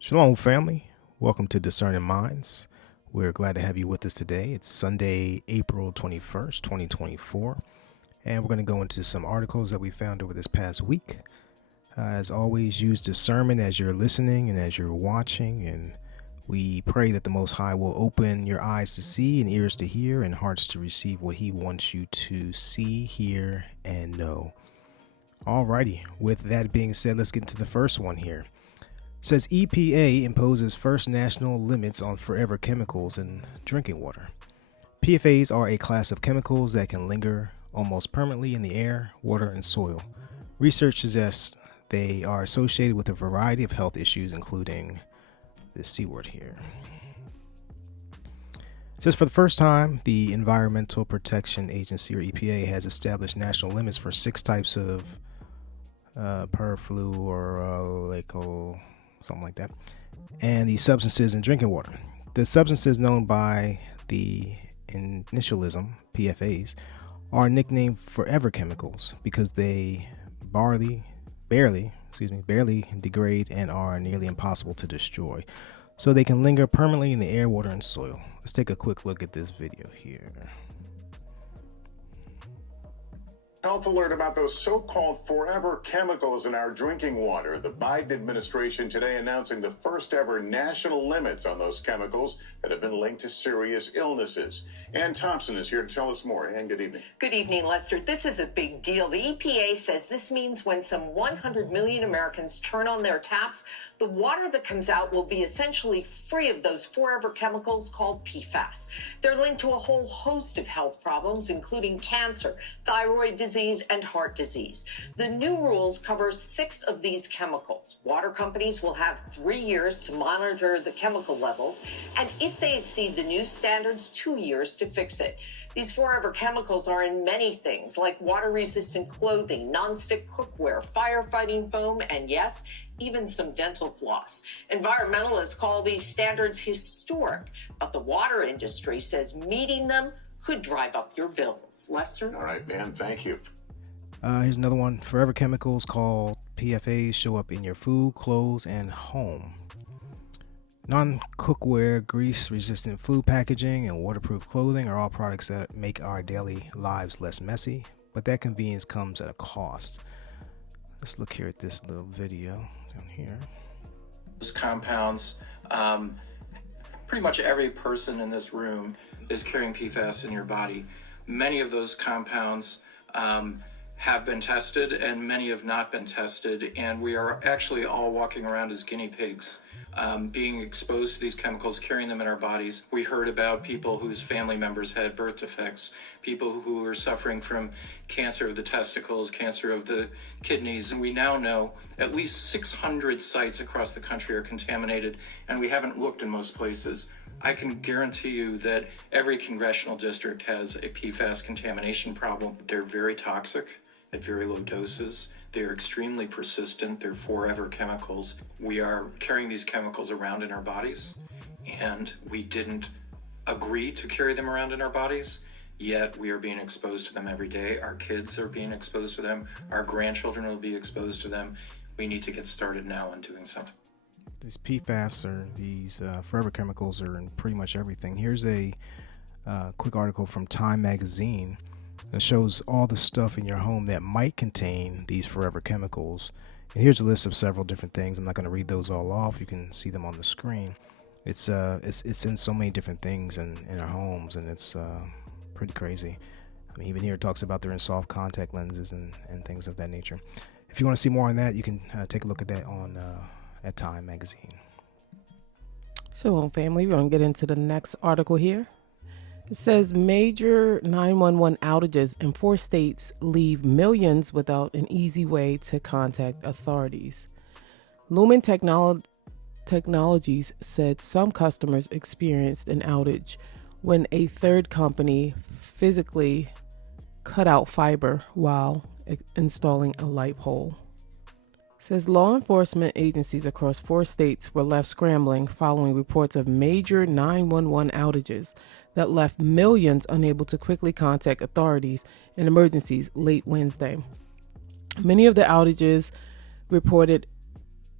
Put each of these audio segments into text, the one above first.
Shalom Family, welcome to Discerning Minds. We're glad to have you with us today. It's Sunday, April 21st, 2024, and we're going to go into some articles that we found over this past week. As always, use discernment as you're listening and as you're watching, and we pray that the Most High will open your eyes to see and ears to hear and hearts to receive what He wants you to see, hear, and know. Alrighty, with that being said, let's get into the first one here. Says EPA imposes first national limits on forever chemicals in drinking water. PFAS are a class of chemicals that can linger almost permanently in the air, water, and soil. Research suggests they are associated with a variety of health issues, including the C word here. It says for the first time, the Environmental Protection Agency, or EPA, has established national limits for 6 types of Birdflu or Laco, something like that, and the substances in drinking water. The substances known by the initialism, PFAS, are nicknamed forever chemicals because they barely degrade and are nearly impossible to destroy. So they can linger permanently in the air, water, and soil. Let's take a quick look at this video here. Health alert about those so-called forever chemicals in our drinking water. The Biden administration today announcing the first ever national limits on those chemicals that have been linked to serious illnesses. Ann Thompson is here to tell us more. Ann, good evening. Good evening, Lester. This is a big deal. The EPA says this means when some 100 million Americans turn on their taps, the water that comes out will be essentially free of those forever chemicals called PFAS. They're linked to a whole host of health problems, including cancer, thyroid disease, and heart disease. The new rules cover 6 of these chemicals. Water companies will have 3 years to monitor the chemical levels, and if they exceed the new standards, 2 years to fix it. These forever chemicals are in many things, like water-resistant clothing, nonstick cookware, firefighting foam, and yes, even some dental floss. Environmentalists call these standards historic, but the water industry says meeting them could drive up your bills. Lester? All right, Ann, thank you. Here's another one. Forever chemicals called PFAS show up in your food, clothes, and home. Non-cookware, grease-resistant food packaging, and waterproof clothing are all products that make our daily lives less messy, but that convenience comes at a cost. Let's look here at this little video down here. Those compounds, pretty much every person in this room is carrying PFAS in your body. Many of those compounds have been tested and many have not been tested, and we are actually all walking around as guinea pigs, being exposed to these chemicals, carrying them in our bodies. We heard about people whose family members had birth defects, people who were suffering from cancer of the testicles, cancer of the kidneys, and we now know at least 600 sites across the country are contaminated, and we haven't looked in most places. I can guarantee you that every congressional district has a PFAS contamination problem. They're very toxic at very low doses. They're extremely persistent. They're forever chemicals. We are carrying these chemicals around in our bodies, and we didn't agree to carry them around in our bodies, yet we are being exposed to them every day. Our kids are being exposed to them. Our grandchildren will be exposed to them. We need to get started now on doing something. These PFAS or these forever chemicals are in pretty much everything. Here's a quick article from Time magazine that shows all the stuff in your home that might contain these forever chemicals. And here's a list of several different things. I'm not going to read those all off. You can see them on the screen. It's in so many different things in our homes, and it's pretty crazy. I mean, even here it talks about they're in soft contact lenses and things of that nature. If you want to see more on that, you can take a look at that on at Time magazine. Shalom family, we're going to get into the next article here. It says major 911 outages in 4 states leave millions without an easy way to contact authorities. Lumen Technologies said some customers experienced an outage when a third company physically cut out fiber while installing a light pole. Says law enforcement agencies across 4 states were left scrambling following reports of major 911 outages that left millions unable to quickly contact authorities in emergencies late Wednesday. Many of the outages reported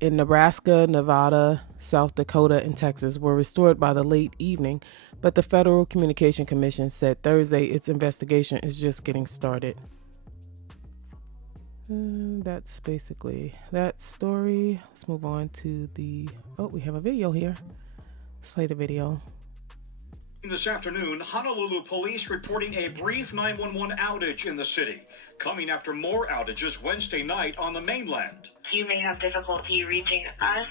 in Nebraska, Nevada, South Dakota, and Texas were restored by the late evening, but the Federal Communication Commission said Thursday its investigation is just getting started. That's basically that story. Let's move on to we have a video here. Let's play the video. This afternoon, Honolulu police reporting a brief 911 outage in the city, coming after more outages Wednesday night on the mainland. You may have difficulty reaching us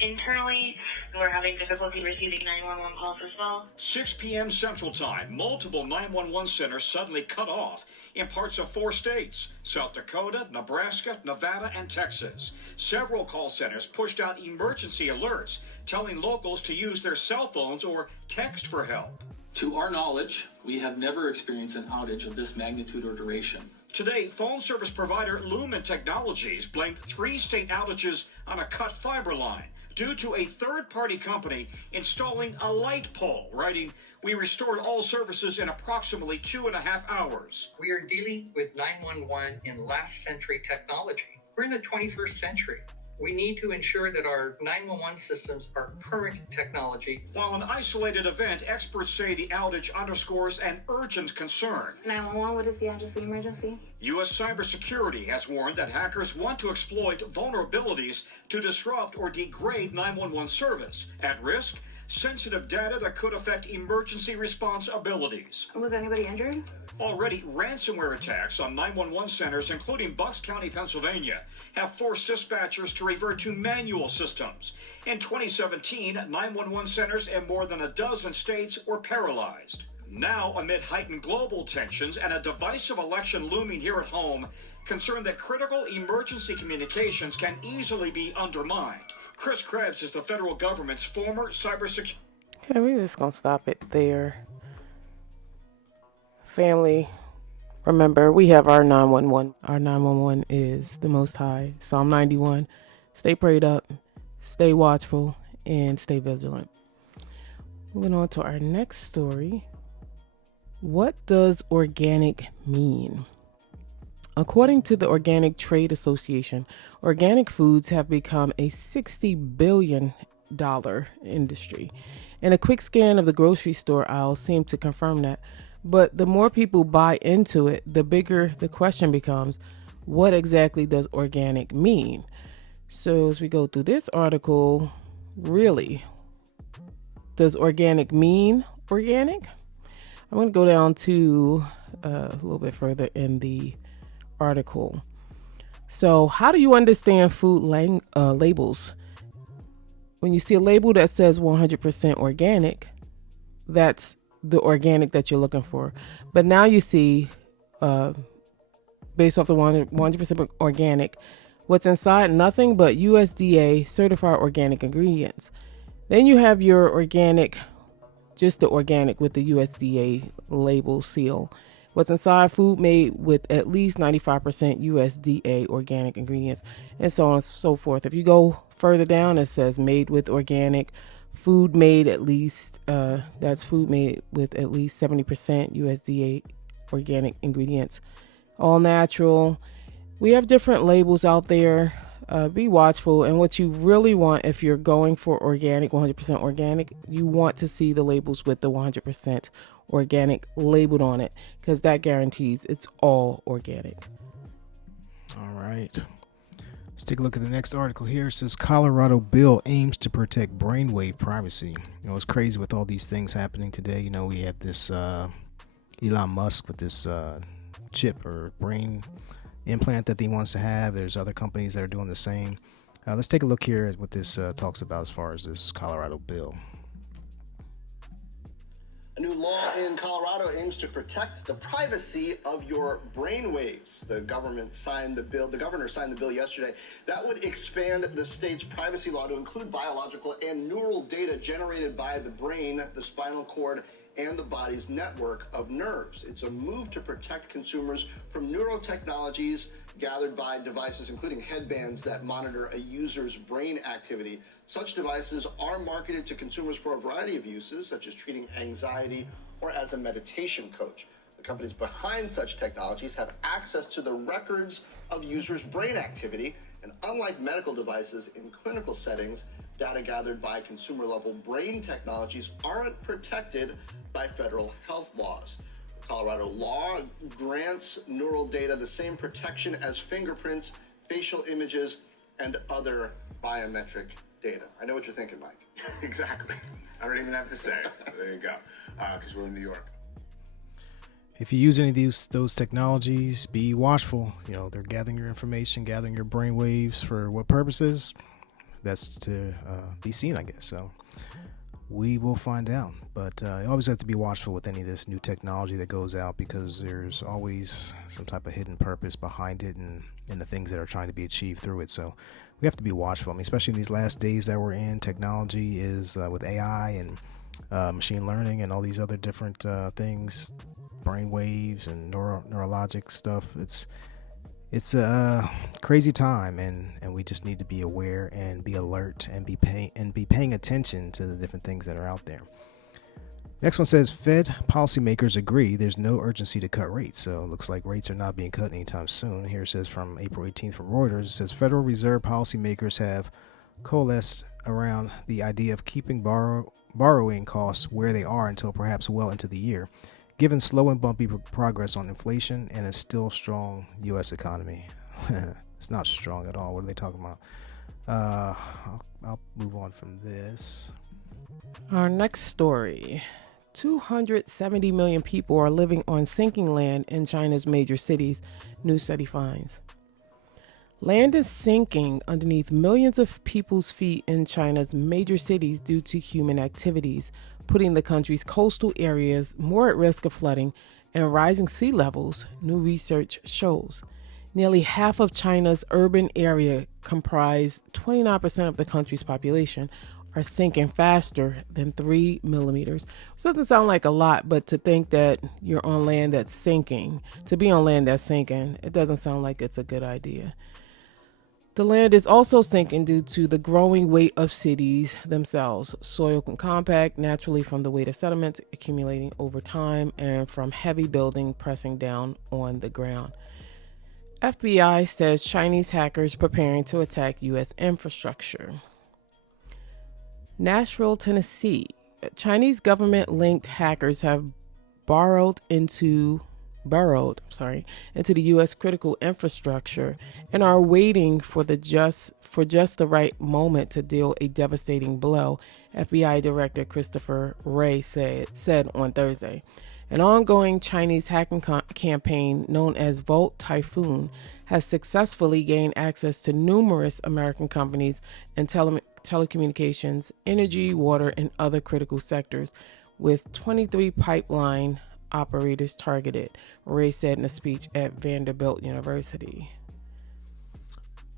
internally. We're having difficulty receiving 911 calls as well. 6 p.m. Central Time, multiple 911 centers suddenly cut off in parts of 4 states, South Dakota, Nebraska, Nevada, and Texas. Several call centers pushed out emergency alerts, telling locals to use their cell phones or text for help. To our knowledge, we have never experienced an outage of this magnitude or duration. Today, phone service provider Lumen Technologies blamed 3 state outages on a cut fiber line due to a third-party company installing a light pole, writing, "We restored all services in approximately 2.5 hours. We are dealing with 911 in last century technology. We're in the 21st century. We need to ensure that our 911 systems are current technology." While an isolated event, experts say the outage underscores an urgent concern. 911, what is the address of the emergency? U.S. cybersecurity has warned that hackers want to exploit vulnerabilities to disrupt or degrade 911 service. At risk, sensitive data that could affect emergency response abilities. Was anybody injured? Already, ransomware attacks on 911 centers, including Bucks County, Pennsylvania, have forced dispatchers to revert to manual systems. In 2017, 911 centers in more than a dozen states were paralyzed. Now, amid heightened global tensions and a divisive election looming here at home, concern that critical emergency communications can easily be undermined. Chris Krebs is the federal government's former cybersecurity. Okay, we're just going to stop it there. Family, remember, we have our 911. Our 911 is the Most High. Psalm 91. Stay prayed up, stay watchful, and stay vigilant. Moving on to our next story. What does organic mean? According to the Organic Trade Association, organic foods have become a $60 billion industry. And a quick scan of the grocery store aisle seemed to confirm that. But the more people buy into it, the bigger the question becomes, what exactly does organic mean? So as we go through this article, really, does organic mean organic? I'm going to go down to a little bit further in the article. So how do you understand food labels? When you see a label that says 100% organic, that's the organic that you're looking for. But now you see, based off the 100% organic, what's inside, nothing but USDA certified organic ingredients. Then you have your organic, just the organic with the USDA label seal. What's inside, food made with at least 95% USDA organic ingredients, and so on and so forth. If you go further down, it says made with organic, food made at least, that's food made with at least 70% USDA organic ingredients, all natural. We have different labels out there. Be watchful. And what you really want, if you're going for organic, 100% organic, you want to see the labels with the 100% organic labeled on it, because that guarantees it's all organic. All right. Let's take a look at the next article here. It says Colorado bill aims to protect brainwave privacy. You know, it's crazy with all these things happening today. You know, we have this Elon Musk with this chip or brain implant that he wants to have. There's other companies that are doing the same. Let's take a look here at what this talks about as far as this Colorado bill. A new law in Colorado aims to protect the privacy of your brain waves. The governor signed the bill yesterday. That would expand the state's privacy law to include biological and neural data generated by the brain, the spinal cord, and the body's network of nerves. It's a move to protect consumers from neurotechnologies gathered by devices, including headbands that monitor a user's brain activity. Such devices are marketed to consumers for a variety of uses, such as treating anxiety or as a meditation coach. The companies behind such technologies have access to the records of users' brain activity And unlike medical devices in clinical settings, data gathered by consumer-level brain technologies aren't protected by federal health laws. Colorado law grants neural data the same protection as fingerprints, facial images, and other biometric data. I know what you're thinking, Mike. Exactly. I don't even have to say it. There you go. Because we're in New York. If you use any of those technologies, be watchful. You know, they're gathering your information, gathering your brain waves for what purposes? That's to be seen, I guess. So we will find out. But you always have to be watchful with any of this new technology that goes out, because there's always some type of hidden purpose behind it and the things that are trying to be achieved through it. So we have to be watchful. I mean, especially in these last days that we're in, technology is with AI and machine learning and all these other different things, brain waves and neurologic stuff. It's a crazy time, and we just need to be aware and be alert and be paying attention to the different things that are out there. Next one says Fed policymakers agree there's no urgency to cut rates. So it looks like rates are not being cut anytime soon. Here it says from April 18th from Reuters, it says Federal Reserve policymakers have coalesced around the idea of keeping borrowing costs where they are until perhaps well into the year, given slow and bumpy progress on inflation and a still strong U.S. economy. It's not strong at all. What are they talking about? I'll move on from this. Our next story. 270 million people are living on sinking land in China's major cities, new study finds. Land is sinking underneath millions of people's feet in China's major cities due to human activities, putting the country's coastal areas more at risk of flooding and rising sea levels, new research shows. Nearly half of China's urban area, comprised 29% of the country's population, are sinking faster than 3 millimeters. So it doesn't sound like a lot, but to think that you're on land that's sinking, to be on land that's sinking, it doesn't sound like it's a good idea. The land is also sinking due to the growing weight of cities themselves. Soil can compact naturally from the weight of sediments accumulating over time and from heavy building pressing down on the ground. FBI says Chinese hackers preparing to attack U.S. infrastructure. Nashville, Tennessee. Chinese government-linked hackers have burrowed into the U.S. critical infrastructure and are waiting for just the right moment to deal a devastating blow, FBI Director Christopher Wray said on Thursday. An ongoing Chinese hacking campaign known as Volt Typhoon has successfully gained access to numerous American companies in telecommunications, energy, water, and other critical sectors, with 23 pipeline operators targeted, Ray said in a speech at Vanderbilt University.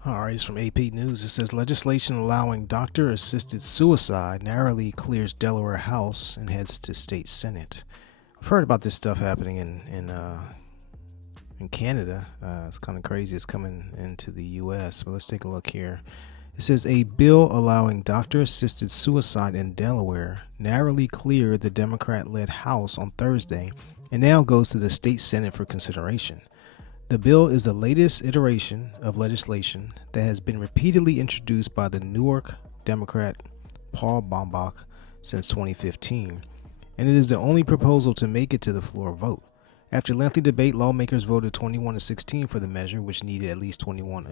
All right, it's from AP News. It says legislation allowing doctor-assisted suicide narrowly clears Delaware House and heads to state Senate. I've heard about this stuff happening in Canada. It's kind of crazy. It's coming into the U.S. But let's take a look here. It says a bill allowing doctor-assisted suicide in Delaware narrowly cleared the Democrat-led House on Thursday and now goes to the state Senate for consideration. The bill is the latest iteration of legislation that has been repeatedly introduced by the Newark Democrat Paul Baumbach since 2015, and it is the only proposal to make it to the floor vote. After lengthy debate, lawmakers voted 21-16 for the measure, which needed at least 21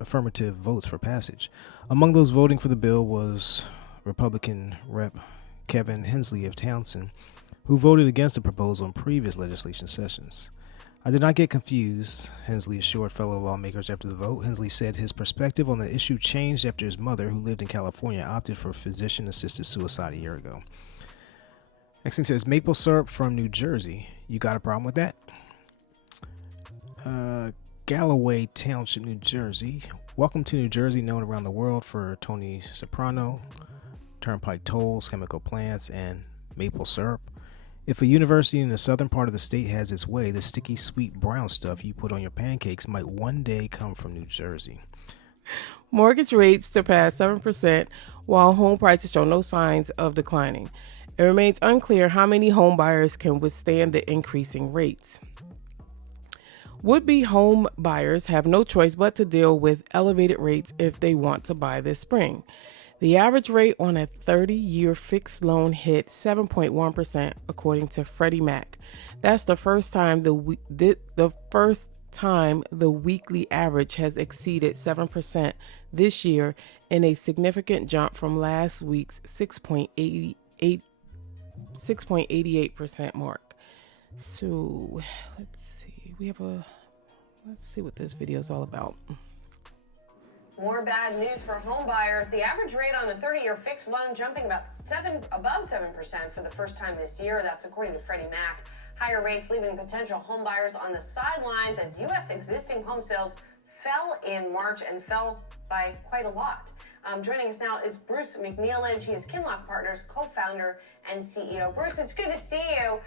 affirmative votes for passage. Among those voting for the bill was Republican Rep. Kevin Hensley of Townsend, who voted against the proposal in previous legislation sessions. I did not get confused, Hensley assured fellow lawmakers after the vote. Hensley said his perspective on the issue changed after his mother, who lived in California, opted for physician-assisted suicide a year ago. Next thing says maple syrup from New Jersey. You got a problem with that? Galloway Township, New Jersey. Welcome to New Jersey, known around the world for Tony Soprano, turnpike tolls, chemical plants, and maple syrup. If a university in the southern part of the state has its way, the sticky, sweet brown stuff you put on your pancakes might one day come from New Jersey. Mortgage rates surpassed 7%, while home prices show no signs of declining. It remains unclear how many home buyers can withstand the increasing rates. Would-be home buyers have no choice but to deal with elevated rates if they want to buy this spring. The average rate on a 30-year fixed loan hit 7.1%, according to Freddie Mac. That's the first time the weekly average has exceeded 7% this year, and a significant jump from last week's 6.88% mark. So let's see. Let's see what this video is all about. More bad news for home buyers. The average rate on a 30-year fixed loan jumping above 7% for the first time this year. That's according to Freddie Mac. Higher rates leaving potential home buyers on the sidelines as U.S. existing home sales fell in March and fell by quite a lot. Joining us now is Bruce McNeilage. He is Kinlock Partners co-founder and CEO. Bruce, it's good to see you.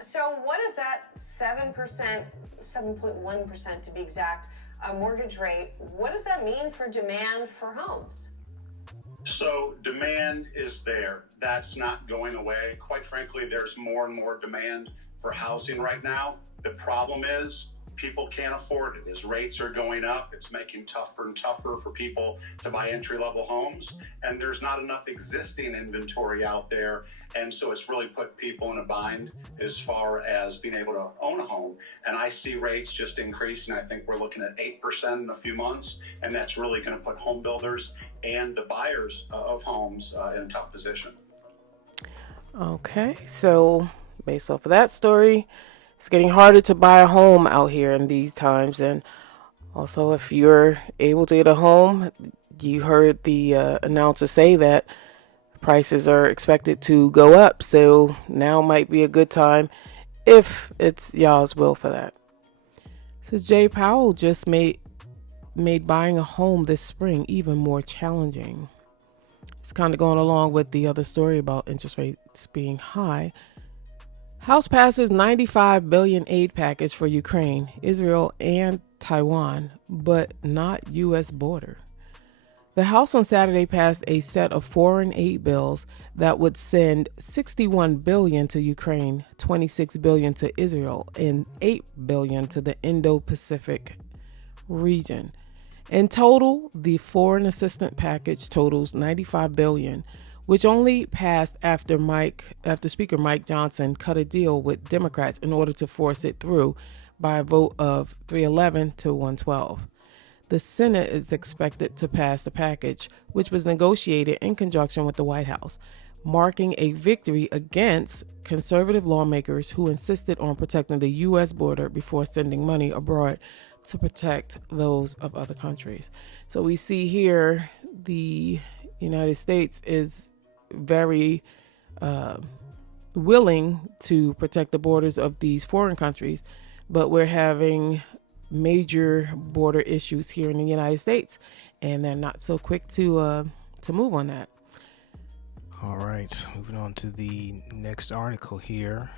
So what is that 7%, 7.1% to be exact, mortgage rate? What does that mean for demand for homes? So demand is there. That's not going away. Quite frankly, there's more and more demand for housing right now. The problem is people can't afford it. As rates are going up, it's making tougher and tougher for people to buy entry-level homes, and there's not enough existing inventory out there. And so it's really put people in a bind as far as being able to own a home. And I see rates just increasing. I think we're looking at 8% in a few months, and that's really going to put home builders and the buyers of homes in a tough position. Okay, so based off of that story, it's getting harder to buy a home out here in these times. And also, if you're able to get a home, you heard the announcer say that prices are expected to go up. So now might be a good time if it's y'all's will for that. Says Jay Powell just made buying a home this spring even more challenging. It's kind of going along with the other story about interest rates being high. House passes $95 billion aid package for Ukraine, Israel, and Taiwan, but not U.S. border. The House on Saturday passed a set of foreign aid bills that would send $61 billion to Ukraine, $26 billion to Israel, and $8 billion to the Indo-Pacific region. In total, the foreign assistance package totals $95 billion, which only passed after Speaker Mike Johnson cut a deal with Democrats in order to force it through by a vote of 311 to 112. The Senate is expected to pass the package, which was negotiated in conjunction with the White House, marking a victory against conservative lawmakers who insisted on protecting the U.S. border before sending money abroad to protect those of other countries. So we see here the United States is very willing to protect the borders of these foreign countries, but we're having major border issues here in the United States, and they're not so quick to move on that. All right, moving on to the next article here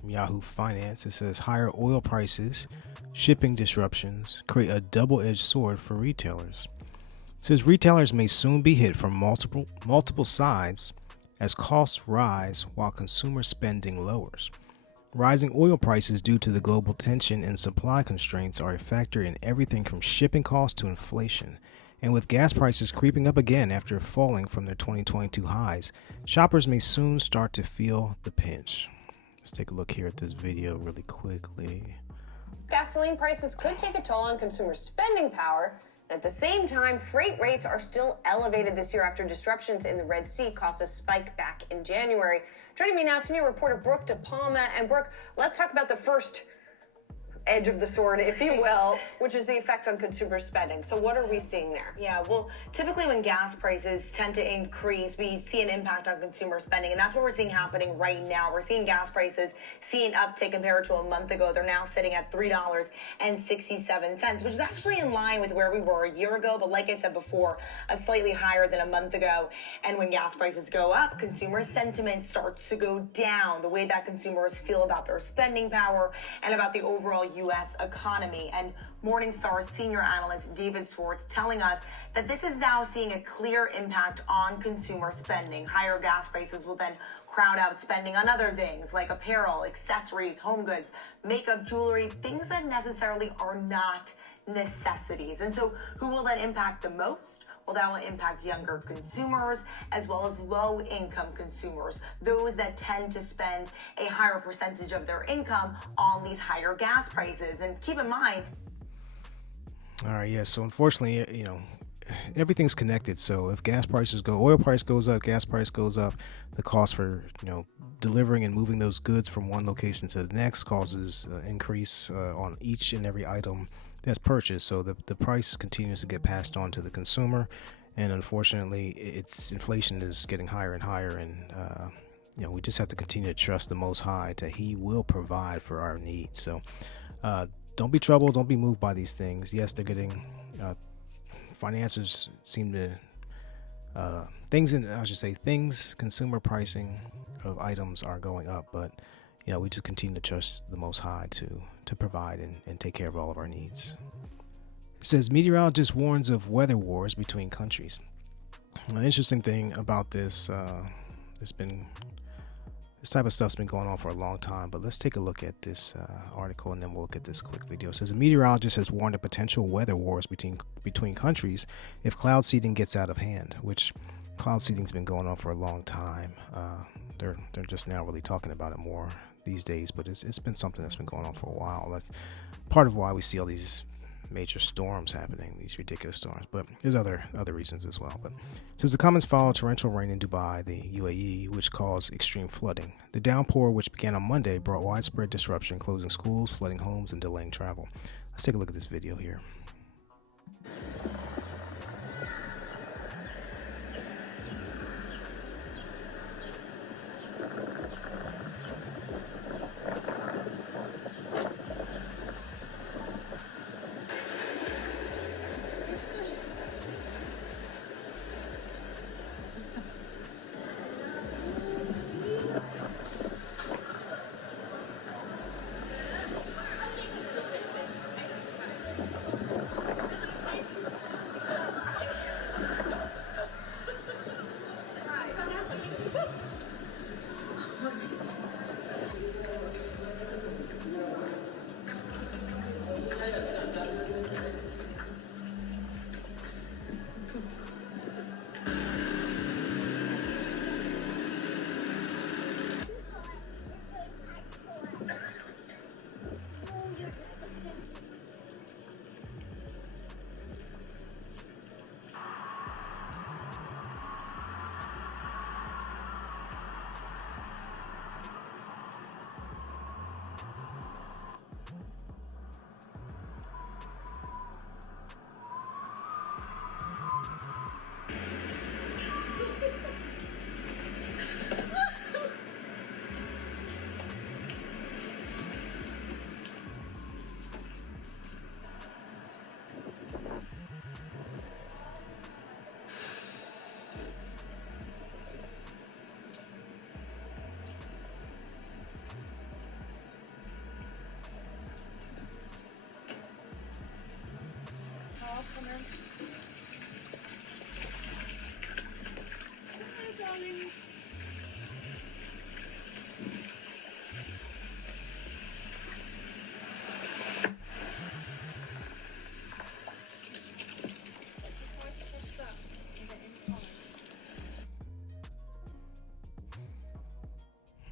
from Yahoo Finance. It says higher oil prices, shipping disruptions create a double-edged sword for retailers. It says retailers may soon be hit from multiple sides as costs rise while consumer spending lowers. Rising oil prices due to the global tension and supply constraints are a factor in everything from shipping costs to inflation. And with gas prices creeping up again after falling from their 2022 highs, shoppers may soon start to feel the pinch. Let's take a look here at this video really quickly. Gasoline prices could take a toll on consumer spending power. At the same time, freight rates are still elevated this year after disruptions in the Red Sea caused a spike back in January. Joining me now, senior reporter Brooke DePalma. And Brooke, let's talk about the first edge of the sword, if you will, which is the effect on consumer spending. So what are we seeing there? Yeah, well, typically when gas prices tend to increase, we see an impact on consumer spending, and that's what we're seeing happening right now. We're seeing gas prices see an uptick compared to a month ago. They're now sitting at $3.67, which is actually in line with where we were a year ago, but like I said before, slightly higher than a month ago. And when gas prices go up, consumer sentiment starts to go down. The way that consumers feel about their spending power and about the overall U.S. economy. And Morningstar's senior analyst David Swartz telling us that this is now seeing a clear impact on consumer spending. Higher gas prices will then crowd out spending on other things like apparel, accessories, home goods, makeup, jewelry, things that necessarily are not necessities. And so who will that impact the most? Well, that will impact younger consumers as well as low-income consumers, those that tend to spend a higher percentage of their income on these higher gas prices. And keep in mind. All right, yeah. So unfortunately, everything's connected. So if gas prices go, oil price goes up, gas price goes up, the cost for delivering and moving those goods from one location to the next causes increase on each and every item that's purchased. So the price continues to get passed on to the consumer, and unfortunately, inflation is getting higher and higher. And we just have to continue to trust the Most High that He will provide for our needs. So don't be troubled, don't be moved by these things. Yes, they're getting finances seem to consumer pricing of items are going up, but we just continue to trust the Most High to provide and take care of all of our needs. It says meteorologist warns of weather wars between countries. An interesting thing about this, this type of stuff's been going on for a long time, but let's take a look at this article and then we'll look at this quick video. It says a meteorologist has warned of potential weather wars between countries if cloud seeding gets out of hand, which cloud seeding's been going on for a long time. They're just now really talking about it more these days, but it's been something that's been going on for a while. That's part of why we see all these major storms happening, these ridiculous storms, but there's other reasons as well. But it says the comments follow torrential rain in Dubai, the UAE, which caused extreme flooding. The downpour, which began on Monday, brought widespread disruption, closing schools, flooding homes, and delaying travel. Let's take a look at this video here.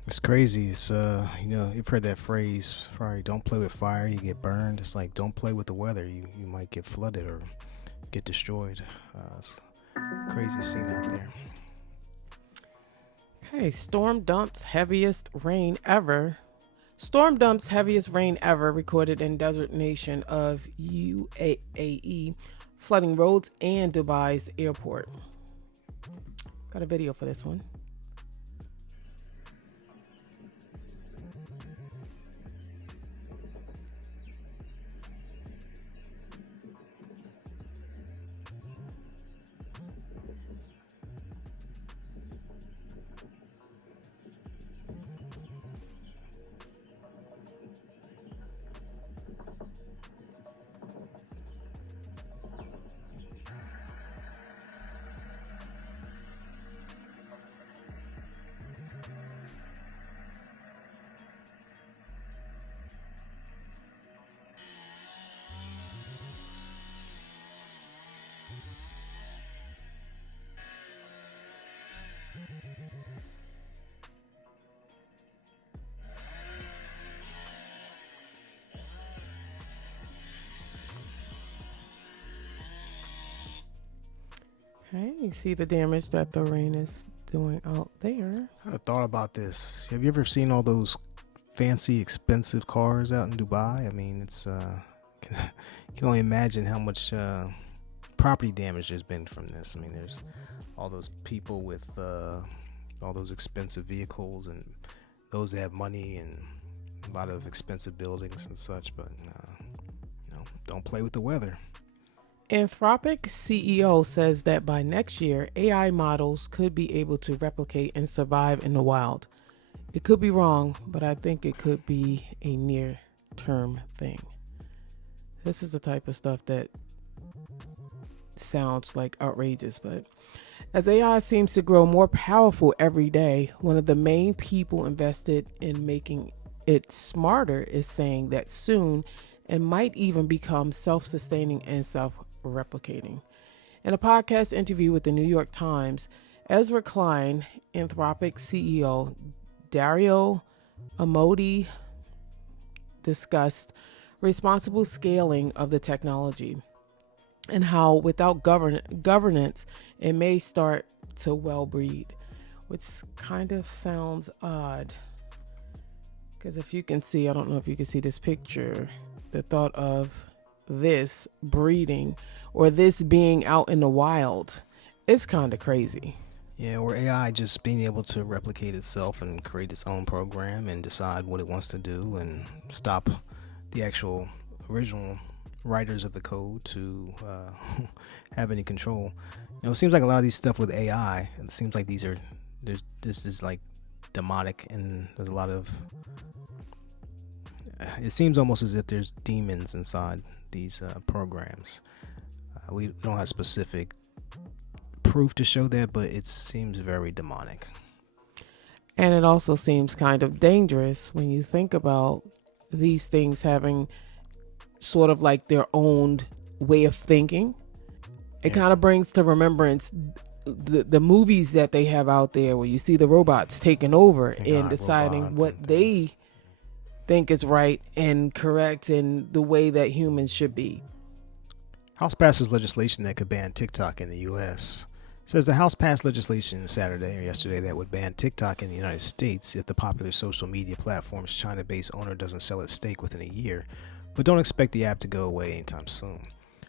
It's crazy. It's you've heard that phrase, probably, don't play with fire, you get burned. It's like, don't play with the weather, you might get flooded or get destroyed. It's a crazy scene out there. Okay, storm dumps heaviest rain ever. Storm dumps heaviest rain ever recorded in desert nation of UAE, flooding roads and Dubai's airport. Got a video for this one. Hey, you see the damage that the rain is doing out there. I thought about this. Have you ever seen all those fancy, expensive cars out in Dubai? I mean, it's you can only imagine how much property damage there's been from this. I mean, there's all those people with all those expensive vehicles and those that have money and a lot of expensive buildings and such. But don't play with the weather. Anthropic CEO says that by next year, AI models could be able to replicate and survive in the wild. It could be wrong, but I think it could be a near-term thing. This is the type of stuff that sounds like outrageous, but as AI seems to grow more powerful every day, one of the main people invested in making it smarter is saying that soon it might even become self-sustaining and self-replicating. In a podcast interview with the New York Times, Ezra Klein, Anthropic CEO Dario Amodei, discussed responsible scaling of the technology and how without governance it may start to well breed, which kind of sounds odd because if you can see, I don't know if you can see this picture, the thought of this breeding or this being out in the wild, it's kind of crazy. Yeah, or AI just being able to replicate itself and create its own program and decide what it wants to do and stop the actual original writers of the code to have any control. It seems like a lot of these stuff with AI, it seems like this is like demonic, and there's a lot of, it seems almost as if there's demons inside these programs. We don't have specific proof to show that, but it seems very demonic. And it also seems kind of dangerous when you think about these things having sort of like their own way of thinking. It kind of brings to remembrance the movies that they have out there where you see the robots taking over and deciding what they think is right and correct and the way that humans should be. House passes legislation that could ban TikTok in the U.S. Says the House passed legislation Saturday or yesterday that would ban TikTok in the United States if the popular social media platform's China-based owner doesn't sell its stake within a year, but don't expect the app to go away anytime soon.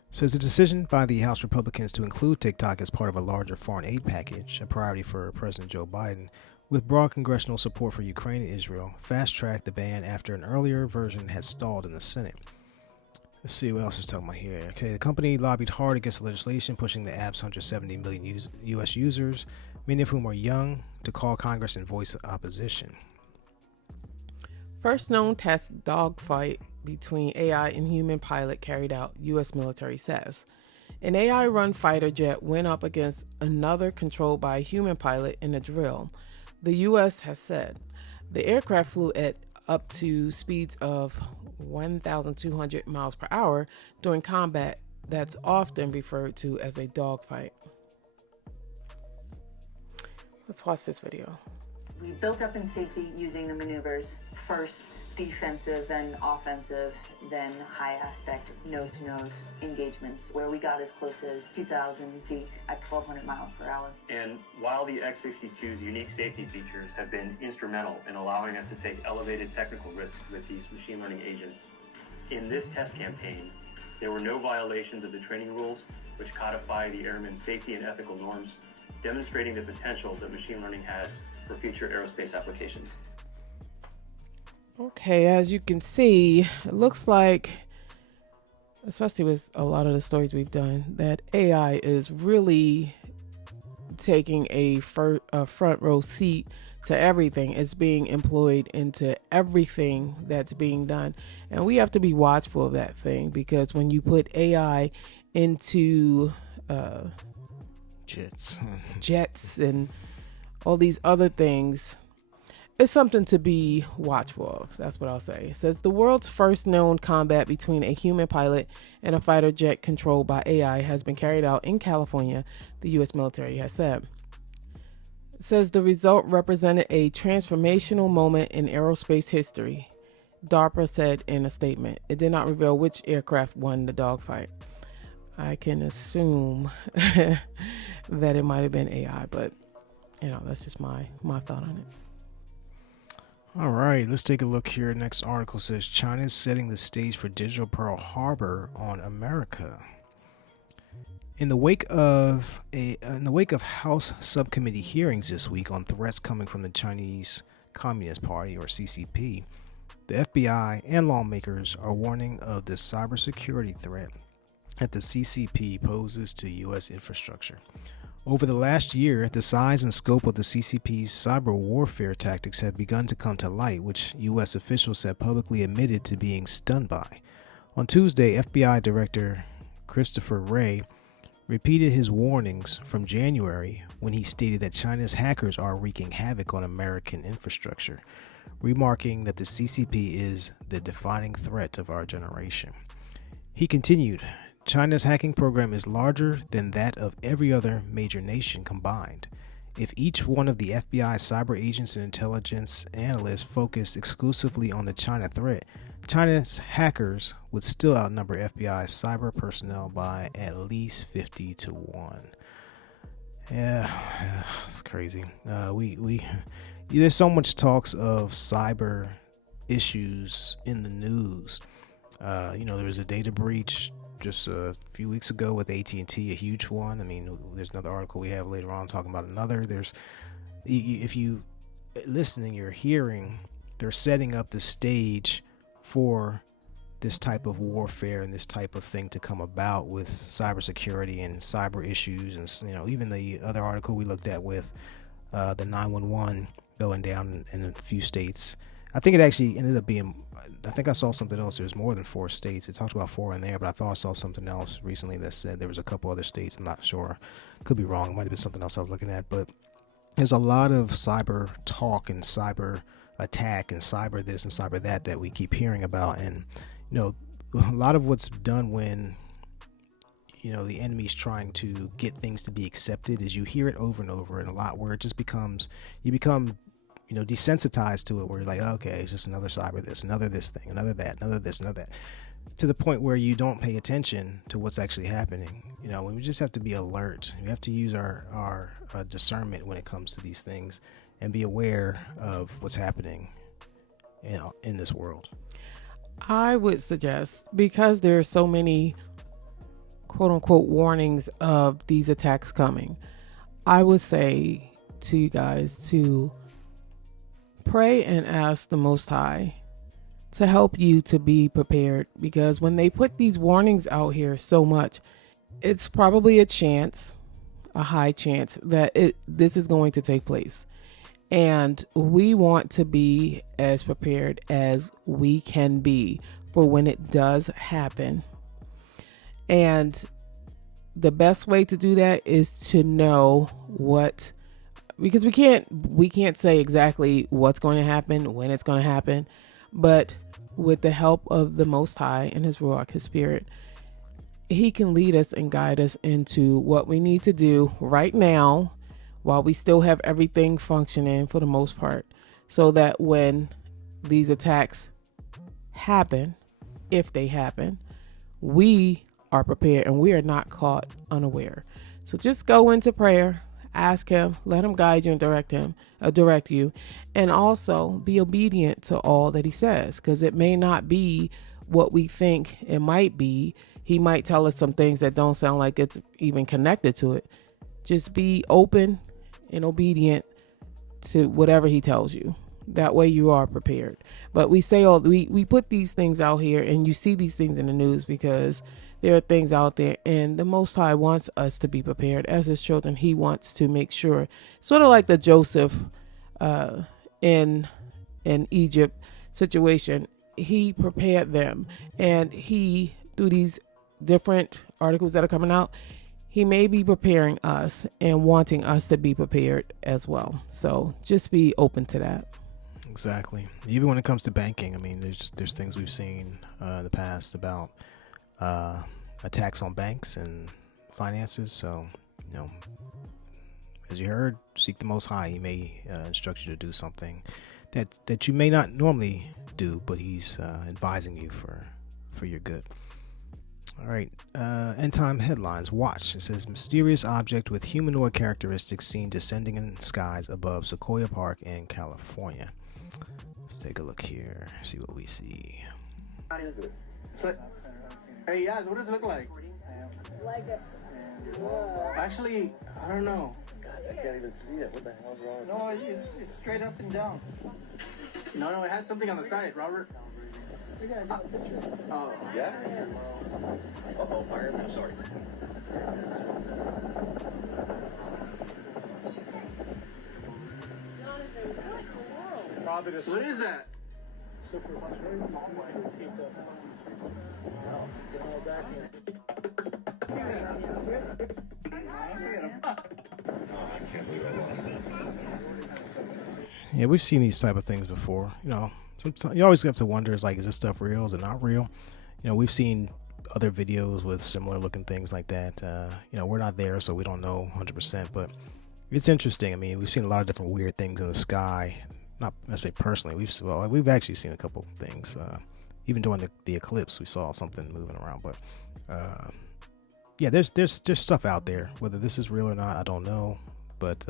Says the decision by the House Republicans to include TikTok as part of a larger foreign aid package, a priority for President Joe Biden, with broad congressional support for Ukraine and Israel, fast-tracked the ban after an earlier version had stalled in the Senate. Let's see what else is talking about here. Okay, the company lobbied hard against the legislation, pushing the app's 170 million U.S. users, many of whom are young, to call Congress and voice opposition. First known test dogfight between AI and human pilot carried out, U.S. military says. An AI-run fighter jet went up against another controlled by a human pilot in a drill, the U.S. has said. The aircraft flew at up to speeds of 1,200 miles per hour during combat that's often referred to as a dogfight. Let's watch this video. We built up in safety using the maneuvers, first defensive, then offensive, then high aspect nose-to-nose engagements, where we got as close as 2,000 feet at 1,200 miles per hour. And while the X-62's unique safety features have been instrumental in allowing us to take elevated technical risk with these machine learning agents, in this test campaign, there were no violations of the training rules, which codify the airman's safety and ethical norms, demonstrating the potential that machine learning has for future aerospace applications. Okay, as you can see, it looks like, especially with a lot of the stories we've done, that AI is really taking a front row seat to everything. It's being employed into everything that's being done. And we have to be watchful of that thing, because when you put AI into jets and all these other things, it's something to be watchful of. That's what I'll say. It says the world's first known combat between a human pilot and a fighter jet controlled by AI has been carried out in California, the U.S. military has said. It says the result represented a transformational moment in aerospace history, DARPA said in a statement. It did not reveal which aircraft won the dogfight. I can assume that it might have been AI, but that's just my thought on it. All right, let's take a look here. Next article says China is setting the stage for digital Pearl Harbor on America. In the wake of House subcommittee hearings this week on threats coming from the Chinese Communist Party, or CCP, the FBI and lawmakers are warning of the cybersecurity threat that the CCP poses to U.S. infrastructure. Over the last year, the size and scope of the CCP's cyber warfare tactics have begun to come to light, which U.S. officials have publicly admitted to being stunned by. On Tuesday, FBI Director Christopher Wray repeated his warnings from January when he stated that China's hackers are wreaking havoc on American infrastructure, remarking that the CCP is the defining threat of our generation. He continued, China's hacking program is larger than that of every other major nation combined. If each one of the FBI cyber agents and intelligence analysts focused exclusively on the China threat, China's hackers would still outnumber FBI cyber personnel by at least 50 to 1. Yeah, it's crazy. There's so much talks of cyber issues in the news. There was a data breach just a few weeks ago with AT&T, a huge one. I mean, there's another article we have later on talking about another. If you listening, you're hearing, they're setting up the stage for this type of warfare and this type of thing to come about with cybersecurity and cyber issues. And, even the other article we looked at with the 911 going down in a few states. I think it actually ended up being, I think I saw something else. There's more than 4 states. It talked about 4 in there, but I thought I saw something else recently that said there was a couple other states. I'm not sure. Could be wrong. It might have been something else I was looking at. But there's a lot of cyber talk and cyber attack and cyber this and cyber that we keep hearing about. And, a lot of what's done when, the enemy's trying to get things to be accepted is you hear it over and over, and a lot where it just becomes, you become desensitized to it, where you're like, okay, it's just another cyber this, another this thing, another that, another this, another that, to the point where you don't pay attention to what's actually happening. We just have to be alert. We have to use our discernment when it comes to these things and be aware of what's happening, in this world. I would suggest, because there are so many quote unquote warnings of these attacks coming, I would say to you guys to pray and ask the Most High to help you to be prepared, because when they put these warnings out here so much, it's probably a high chance that this is going to take place. And we want to be as prepared as we can be for when it does happen. And the best way to do that is to know because we can't say exactly what's going to happen, when it's going to happen, but with the help of the Most High and His Ruach, His Spirit, He can lead us and guide us into what we need to do right now, while we still have everything functioning for the most part, so that when these attacks happen, if they happen, we are prepared and we are not caught unaware. So just go into prayer, ask Him, let Him guide you and direct you, and also be obedient to all that He says, because it may not be what we think it might be. He might tell us some things that don't sound like it's even connected to it. Just be open and obedient to whatever He tells you. That way you are prepared. But we put these things out here, and you see these things in the news because there are things out there, and the Most High wants us to be prepared as His children. He wants to make sure, sort of like the Joseph in Egypt situation, He prepared them, and He, through these different articles that are coming out, He may be preparing us and wanting us to be prepared as well. So just be open to that. Exactly. Even when it comes to banking, I mean, there's things we've seen in the past about attacks on banks and finances. So, as you heard, seek the Most High. He may instruct you to do something that you may not normally do, but He's advising you for your good. All right. End time headlines. Watch. It says mysterious object with humanoid characteristics seen descending in skies above Sequoia Park in California. Let's take a look here. See what we see. Hey guys, what does it look like? Actually, I don't know. God, I can't even see it. What the hell's wrong? No, it's straight up and down. No, it has something on the side, Robert. Oh. Yeah? Uh-oh, fireman, sorry. What is that? Yeah, we've seen these type of things before. You know, sometimes you always have to wonder, is this stuff real? Is it not real? You know, we've seen other videos with similar looking things like that. You know, we're not there, so we don't know 100%, but it's interesting. I mean, we've seen a lot of different weird things in the sky. Not necessarily personally. We've actually seen a couple things. Even during the eclipse, we saw something moving around. But yeah, there's stuff out there. Whether this is real or not, I don't know. But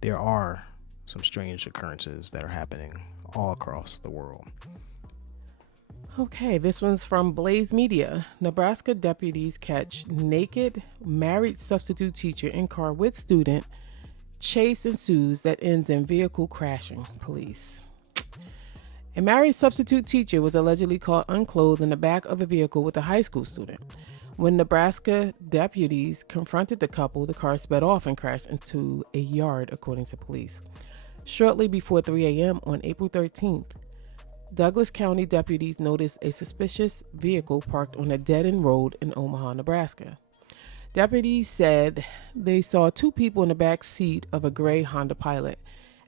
there are some strange occurrences that are happening all across the world. Okay, this one's from Blaze Media. Nebraska deputies catch naked married substitute teacher in car with student. Chase ensues that ends in vehicle crashing. Police. A married substitute teacher was allegedly caught unclothed in the back of a vehicle with a high school student. When Nebraska deputies confronted the couple, the car sped off and crashed into a yard, according to police. Shortly before 3 a.m. on April 13th, Douglas County deputies noticed a suspicious vehicle parked on a dead-end road in Omaha, Nebraska. Deputies said they saw two people in the back seat of a gray Honda Pilot.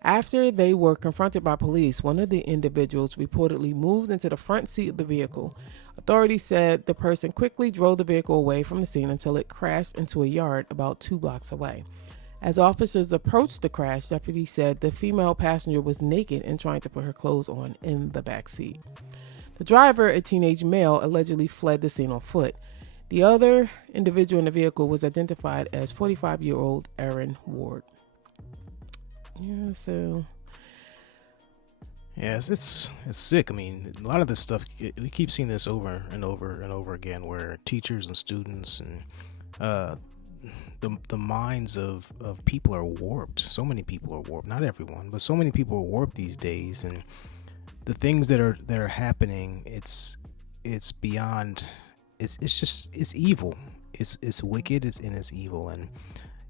After they were confronted by police, one of the individuals reportedly moved into the front seat of the vehicle. Authorities said the person quickly drove the vehicle away from the scene until it crashed into a yard about 2 blocks away. As officers approached the crash, deputies said the female passenger was naked and trying to put her clothes on in the back seat. The driver, a teenage male, allegedly fled the scene on foot. The other individual in the vehicle was identified as 45-year-old Aaron Ward. Yeah, so... Yes, it's sick. I mean, a lot of this stuff, we keep seeing this over and over and over again, where teachers and students and the minds of people are warped. So many people are warped. Not everyone, but so many people are warped these days. And the things that are happening, it's beyond. It's evil. It's wicked. It's evil. And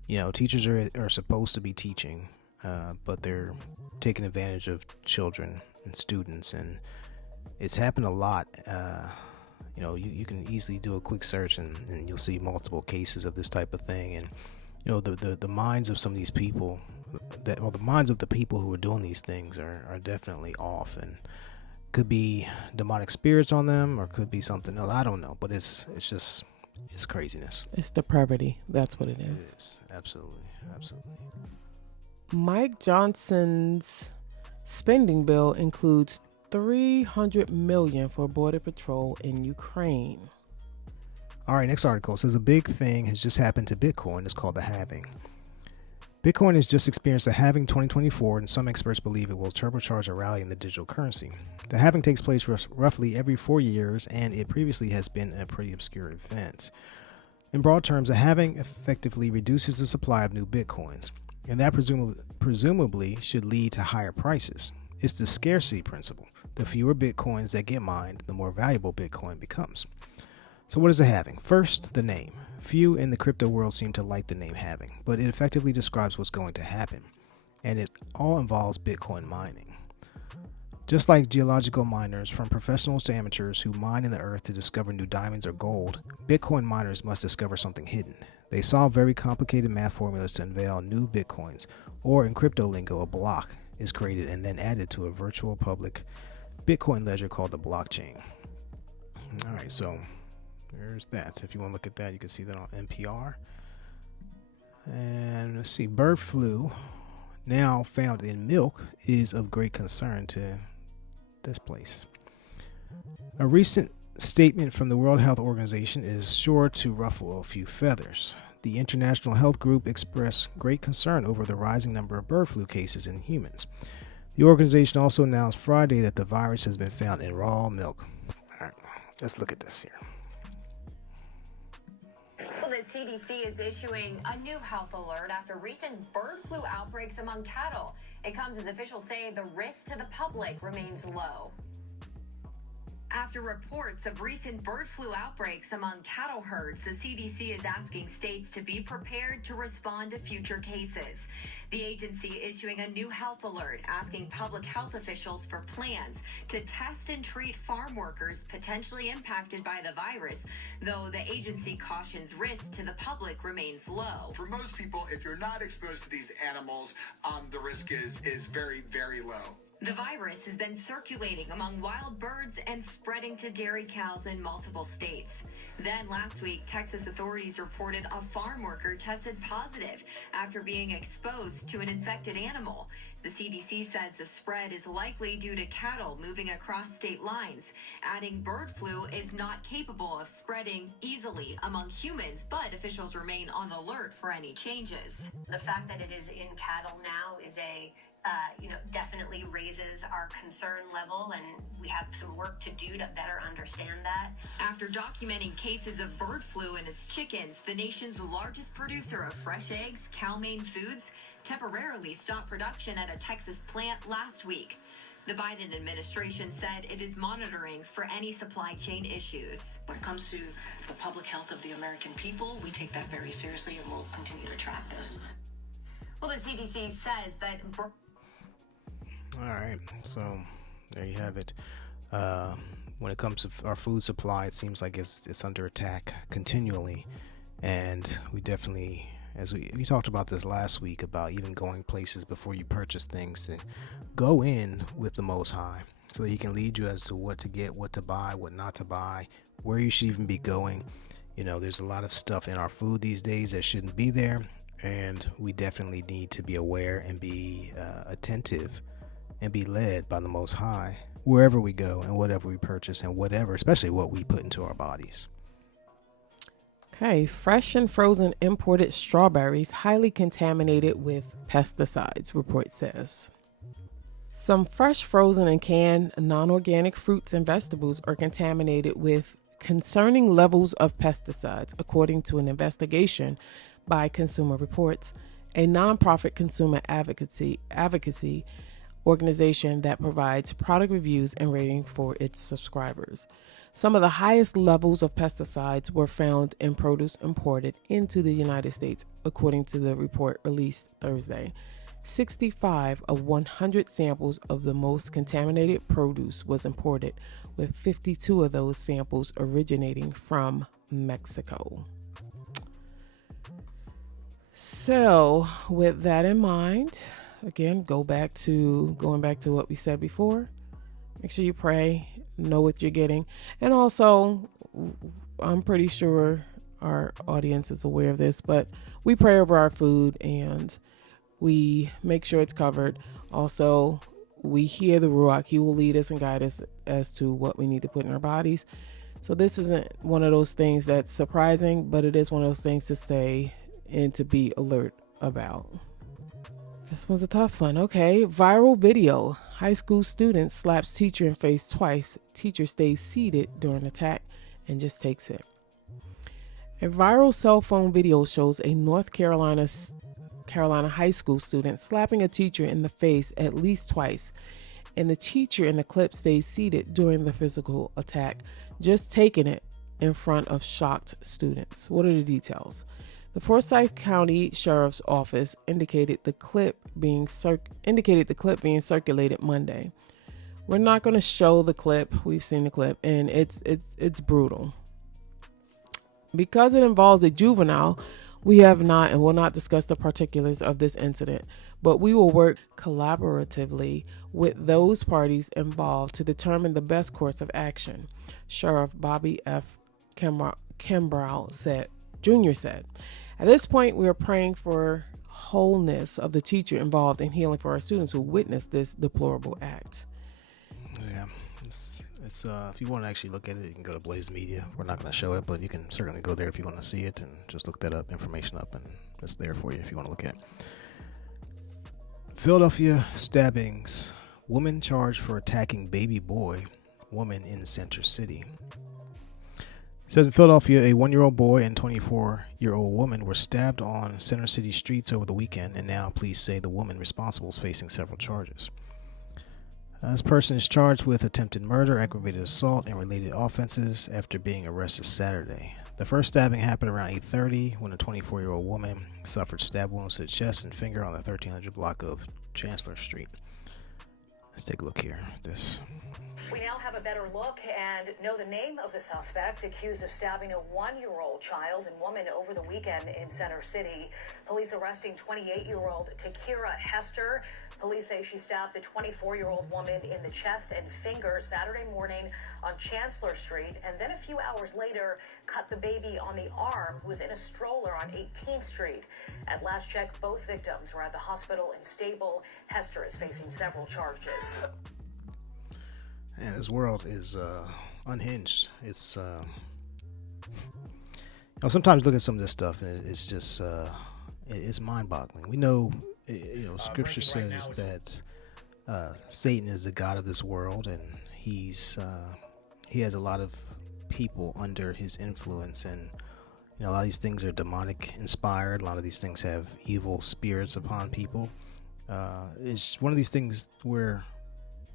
you know, teachers are supposed to be teaching, but they're taking advantage of children and students, and it's happened a lot. You know, you can easily do a quick search and you'll see multiple cases of this type of thing. And you know, the minds of some of these people, the minds of the people who are doing these things are definitely off, and could be demonic spirits on them, or could be something else. I don't know, but it's craziness. It's depravity. That's what it is. It is. Absolutely. Mike Johnson's spending bill includes $300 million for border patrol in Ukraine. All right, next article says a big thing has just happened to Bitcoin. It's called the halving. Bitcoin has just experienced a halving 2024, and some experts believe it will turbocharge a rally in the digital currency. The halving takes place roughly every 4 years, and it previously has been a pretty obscure event. In broad terms, a halving effectively reduces the supply of new Bitcoins, and that presumably should lead to higher prices. It's the scarcity principle. The fewer Bitcoins that get mined, the more valuable Bitcoin becomes. So what is a halving? First, the name. Few in the crypto world seem to like the name halving, but it effectively describes what's going to happen, and it all involves Bitcoin mining. Just like geological miners, from professionals to amateurs who mine in the earth to discover new diamonds or gold, Bitcoin miners must discover something hidden. They solve very complicated math formulas to unveil new Bitcoins, or in crypto lingo, a block is created and then added to a virtual public Bitcoin ledger called the blockchain. All right, so there's that. If you want to look at that, you can see that on NPR. And let's see, bird flu, now found in milk, is of great concern to this place. A recent statement from the World Health Organization is sure to ruffle a few feathers. The International Health Group expressed great concern over the rising number of bird flu cases in humans. The organization also announced Friday that the virus has been found in raw milk. All right, let's look at this here. Well, the CDC is issuing a new health alert after recent bird flu outbreaks among cattle. It comes as officials say the risk to the public remains low. After reports of recent bird flu outbreaks among cattle herds, the CDC is asking states to be prepared to respond to future cases. The agency issuing a new health alert asking public health officials for plans to test and treat farm workers potentially impacted by the virus, though the agency cautions risk to the public remains low. For most people, if you're not exposed to these animals, the risk is very, very low. The virus has been circulating among wild birds and spreading to dairy cows in multiple states. Then last week, Texas authorities reported a farm worker tested positive after being exposed to an infected animal. The CDC says the spread is likely due to cattle moving across state lines, adding bird flu is not capable of spreading easily among humans, but officials remain on alert for any changes. The fact that it is in cattle now is definitely raises our concern level, and we have some work to do to better understand that. After documenting cases of bird flu in its chickens, the nation's largest producer of fresh eggs, Cal-Maine Foods, temporarily stopped production at a Texas plant last week. The Biden administration said it is monitoring for any supply chain issues. When it comes to the public health of the American people, we take that very seriously, and we'll continue to track this. Well, the CDC says that... All right, so there you have it. When it comes to our food supply, it seems like it's under attack continually, and we definitely, as we talked about this last week, about even going places before you purchase things, to go in with the Most High so that He can lead you as to what to get, what to buy, what not to buy, where you should even be going. There's a lot of stuff in our food these days that shouldn't be there, and we definitely need to be aware and be attentive and be led by the Most High wherever we go and whatever we purchase and whatever, especially what we put into our bodies. Okay, fresh and frozen imported strawberries highly contaminated with pesticides, report says. Some fresh, frozen, and canned non-organic fruits and vegetables are contaminated with concerning levels of pesticides, according to an investigation by Consumer Reports, a nonprofit consumer advocacy organization that provides product reviews and rating for its subscribers. Some of the highest levels of pesticides were found in produce imported into the United States, according to the report released Thursday. 65 of 100 samples of the most contaminated produce was imported, with 52 of those samples originating from Mexico. So, with that in mind, again, going back to what we said before, make sure you pray, know what you're getting. And also, I'm pretty sure our audience is aware of this, but we pray over our food and we make sure it's covered. Also, we hear the Ruach. He will lead us and guide us as to what we need to put in our bodies. So this isn't one of those things that's surprising, but it is one of those things to stay and to be alert about. This one's a tough one. Okay. Viral video. High school student slaps teacher in face twice. Teacher stays seated during attack and just takes it. A viral cell phone video shows a North Carolina high school student slapping a teacher in the face at least twice, and the teacher in the clip stays seated during the physical attack, just taking it in front of shocked students. What are the details? The Forsyth County Sheriff's Office indicated the clip being circulated Monday. We're not going to show the clip. We've seen the clip, and it's brutal. Because it involves a juvenile, we have not and will not discuss the particulars of this incident, but we will work collaboratively with those parties involved to determine the best course of action, Sheriff Bobby F. Kimbrough Jr. said. At this point, we are praying for wholeness of the teacher involved in healing for our students who witnessed this deplorable act. Yeah, It's if you want to actually look at it, you can go to Blaze Media. We're not going to show it, but you can certainly go there if you want to see it and just look that up, information up, and it's there for you if you want to look at it. Philadelphia stabbings. Woman charged for attacking baby boy. Woman in Center City. It says in Philadelphia, a 1-year-old boy and 24-year-old woman were stabbed on Center City streets over the weekend, and now police say the woman responsible is facing several charges. This person is charged with attempted murder, aggravated assault, and related offenses after being arrested Saturday. The first stabbing happened around 8:30 when a 24-year-old woman suffered stab wounds to the chest and finger on the 1300 block of Chancellor Street. Let's take a look here at this. We now have a better look and know the name of the suspect accused of stabbing a 1-year-old child and woman over the weekend in Center City. Police arresting 28-year-old Takira Hester. Police say she stabbed the 24-year-old woman in the chest and finger Saturday morning on Chancellor Street, and then a few hours later cut the baby on the arm who was in a stroller on 18th Street. At last check, both victims were at the hospital and stable. Hester is facing several charges. Man, this world is unhinged. It's sometimes look at some of this stuff and it's just it's mind-boggling. We know, Scripture says that Satan is the god of this world, and he has a lot of people under his influence, and a lot of these things are demonic inspired. A lot of these things have evil spirits upon people. It's one of these things where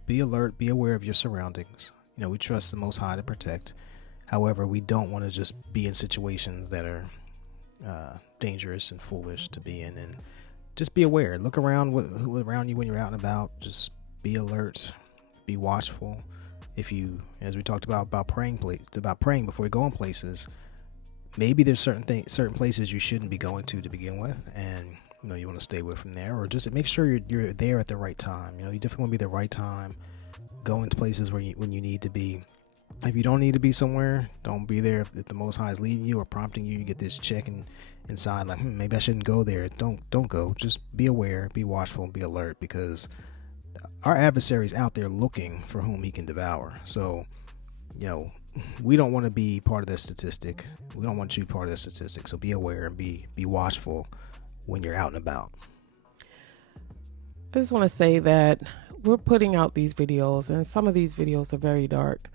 be alert, be aware of your surroundings. We trust the Most High to protect. However, we don't want to just be in situations that are dangerous and foolish to be in, and just be aware. Look around who around you when you're out and about. Just be alert, be watchful. If you, as we talked about praying before you go in places, maybe there's certain places you shouldn't be going to begin with, and you want to stay away from there, or just make sure you're there at the right time. You definitely want to be the right time. Go into places when you need to be. If you don't need to be somewhere, don't be there. If the Most High is leading you or prompting you, you get this checking inside, like maybe I shouldn't go there. Don't go. Just be aware, be watchful, and be alert, because our adversary is out there looking for whom he can devour. So, we don't want to be part of this statistic. We don't want you part of this statistic. So be aware and be watchful when you're out and about. I just want to say that we're putting out these videos, and some of these videos are very dark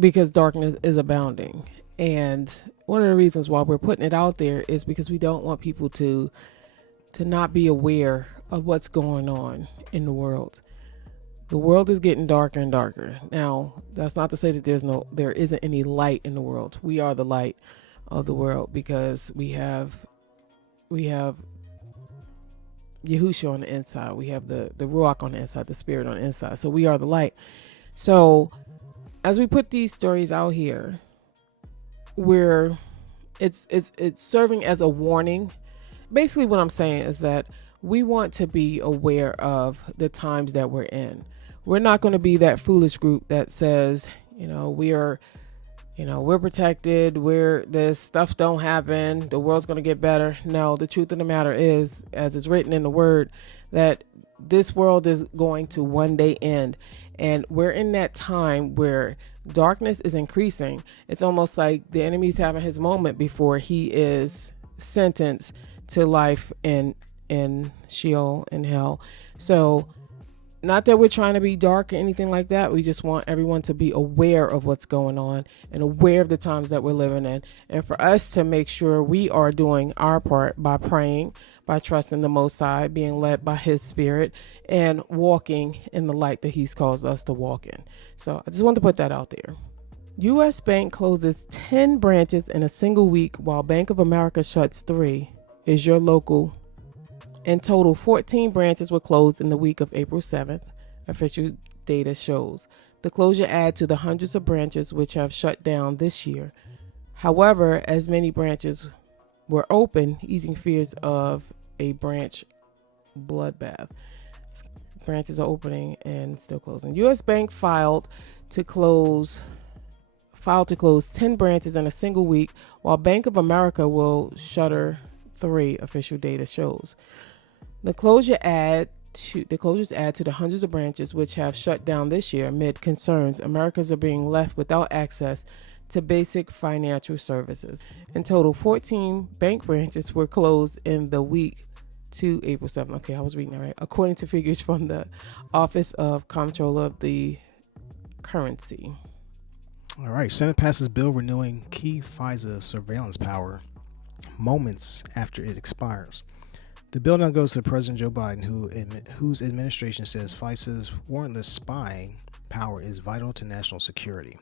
because darkness is abounding. And one of the reasons why we're putting it out there is because we don't want people to not be aware of what's going on in the world. The world is getting darker and darker. Now, that's not to say that there isn't any light in the world. We are the light of the world because we have Yahushua on the inside. We have the Ruach on the inside, the Spirit on the inside. So we are the light. So as we put these stories out here, it's serving as a warning. Basically what I'm saying is that we want to be aware of the times that we're in. We're not going to be that foolish group that says, we're protected, this stuff don't happen, the world's going to get better. No, the truth of the matter is, as it's written in the word, that this world is going to one day end. And we're in that time where darkness is increasing. It's almost like the enemy's having his moment before he is sentenced to life in Sheol, in hell. So not that we're trying to be dark or anything like that. We just want everyone to be aware of what's going on and aware of the times that we're living in. And for us to make sure we are doing our part by praying, by trusting the Most High, being led by His Spirit, and walking in the light that He's caused us to walk in. So I just wanted to put that out there. U.S. Bank closes 10 branches in a single week while Bank of America shuts 3. Is your local? In total, 14 branches were closed in the week of April 7th, official data shows. The closure adds to the hundreds of branches which have shut down this year. However, as many branches were open, easing fears of a branch bloodbath. Branches are opening and still closing. U.S. Bank filed to close 10 branches in a single week, while Bank of America will shutter 3, official data shows. The closure add to the hundreds of branches which have shut down this year amid concerns Americans are being left without access to basic financial services. In total, 14 bank branches were closed in the week to April 7th. Okay, I was reading that right. According to figures from the Office of Comptroller of the Currency. All right, Senate passes bill renewing key FISA surveillance power moments after it expires. The bill now goes to President Joe Biden, whose administration says FISA's warrantless spying power is vital to national security.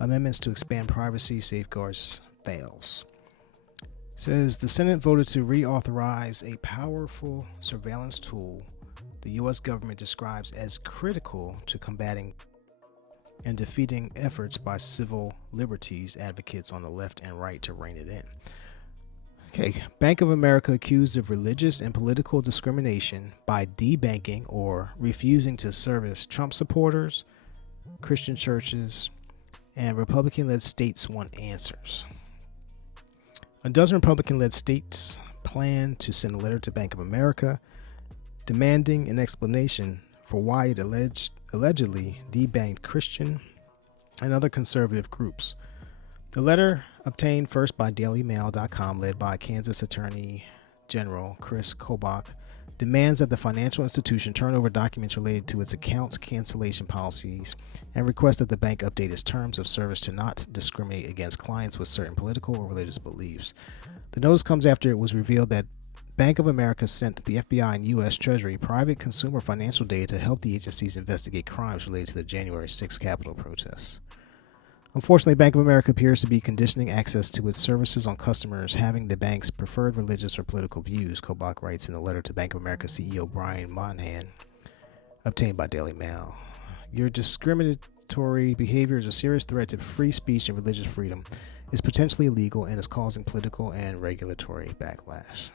Amendments to expand privacy safeguards fails. Says the Senate voted to reauthorize a powerful surveillance tool the U.S. government describes as critical to combating and defeating efforts by civil liberties advocates on the left and right to rein it in. Okay, Bank of America accused of religious and political discrimination by debanking or refusing to service Trump supporters, Christian churches, and Republican-led states want answers. A dozen Republican-led states plan to send a letter to Bank of America demanding an explanation for why it allegedly debanked Christian and other conservative groups. The letter, obtained first by DailyMail.com, led by Kansas Attorney General Chris Kobach, demands that the financial institution turn over documents related to its account cancellation policies and requests that the bank update its terms of service to not discriminate against clients with certain political or religious beliefs. The notice comes after it was revealed that Bank of America sent the FBI and U.S. Treasury private consumer financial data to help the agencies investigate crimes related to the January 6th Capitol protests. Unfortunately, Bank of America appears to be conditioning access to its services on customers having the bank's preferred religious or political views, Kobach writes in a letter to Bank of America CEO Brian Moynihan, obtained by Daily Mail. Your discriminatory behavior is a serious threat to free speech and religious freedom, is potentially illegal, and is causing political and regulatory backlash.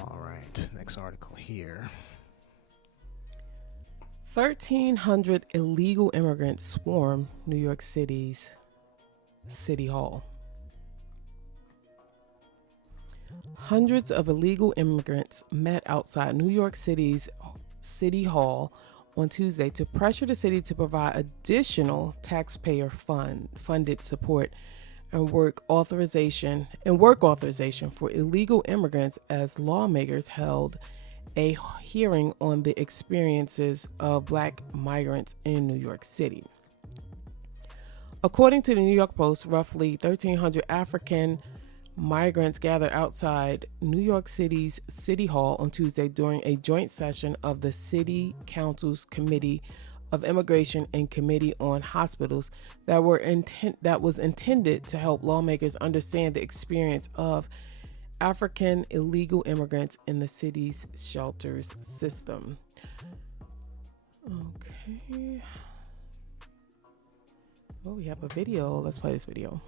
All right, next article here. 1,300 illegal immigrants swarm New York City's City Hall. Hundreds of illegal immigrants met outside New York City's City Hall on Tuesday to pressure the city to provide additional taxpayer-funded support and work authorization for illegal immigrants as lawmakers held a hearing on the experiences of Black migrants in New York City. According to the New York Post, roughly 1,300 African migrants gathered outside New York City's City Hall on Tuesday during a joint session of the City Council's Committee of Immigration and Committee on Hospitals that was intended to help lawmakers understand the experience of African illegal immigrants in the city's shelters system. Okay. Oh, we have a video. Let's play this video.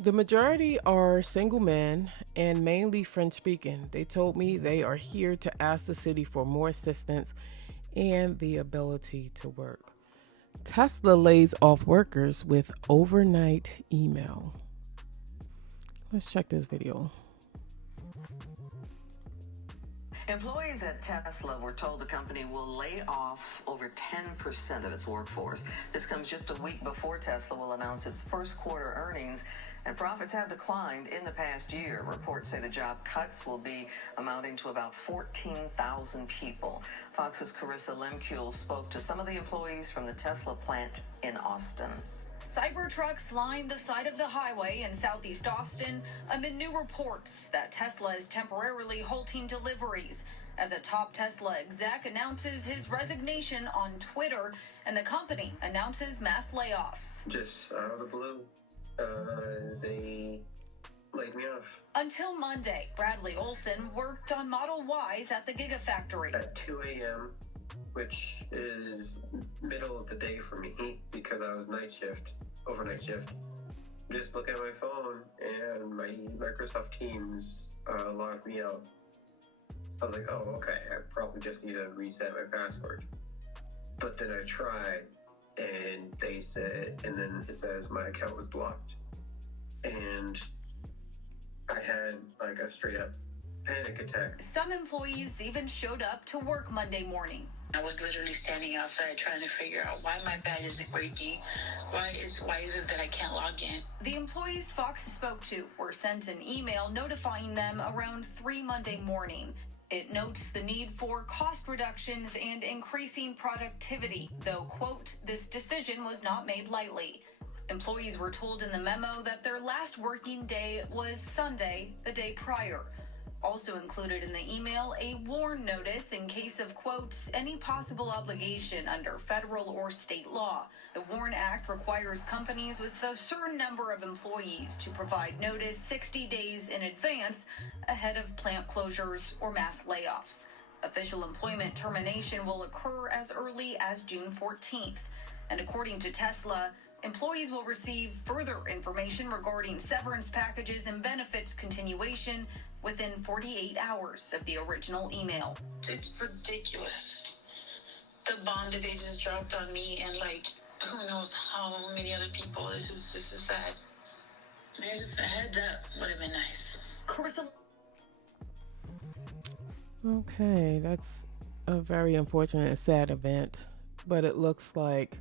The majority are single men and mainly French speaking. They told me they are here to ask the city for more assistance and the ability to work. Tesla lays off workers with overnight email. Let's check this video. Employees at Tesla were told the company will lay off over 10% of its workforce. This comes just a week before Tesla will announce its first quarter earnings, and profits have declined in the past year. Reports say the job cuts will be amounting to about 14,000 people. Fox's Carissa Lemkule spoke to some of the employees from the Tesla plant in Austin. Cybertrucks line the side of the highway in southeast Austin amid new reports that Tesla is temporarily halting deliveries as a top Tesla exec announces his resignation on Twitter and the company announces mass layoffs. Just out of the blue, they laid me off. Until Monday, Bradley Olson worked on Model Ys at the Gigafactory. At 2 a.m., which is middle of the day for me because I was overnight shift. Just look at my phone and my Microsoft Teams logged me out. I was like, oh, okay, I probably just need to reset my password. But then I tried and they said, and then it says my account was blocked. And I had like a straight up panic attack. Some employees even showed up to work Monday morning. I was literally standing outside trying to figure out why my badge isn't working. Why is it that I can't log in? The employees Fox spoke to were sent an email notifying them around 3 Monday morning. It notes the need for cost reductions and increasing productivity, though, quote, this decision was not made lightly. Employees were told in the memo that their last working day was Sunday, the day prior. Also included in the email, a warn notice in case of, quote, any possible obligation under federal or state law. The WARN Act requires companies with a certain number of employees to provide notice 60 days in advance ahead of plant closures or mass layoffs. Official employment termination will occur as early as June 14th. And according to Tesla, employees will receive further information regarding severance packages and benefits continuation within 48 hours of the original email. It's ridiculous. The bomb that they just dropped on me and like who knows how many other people. This is sad. Maybe just a heads up would have been nice. Carissa. Okay, that's a very unfortunate and sad event, but it looks like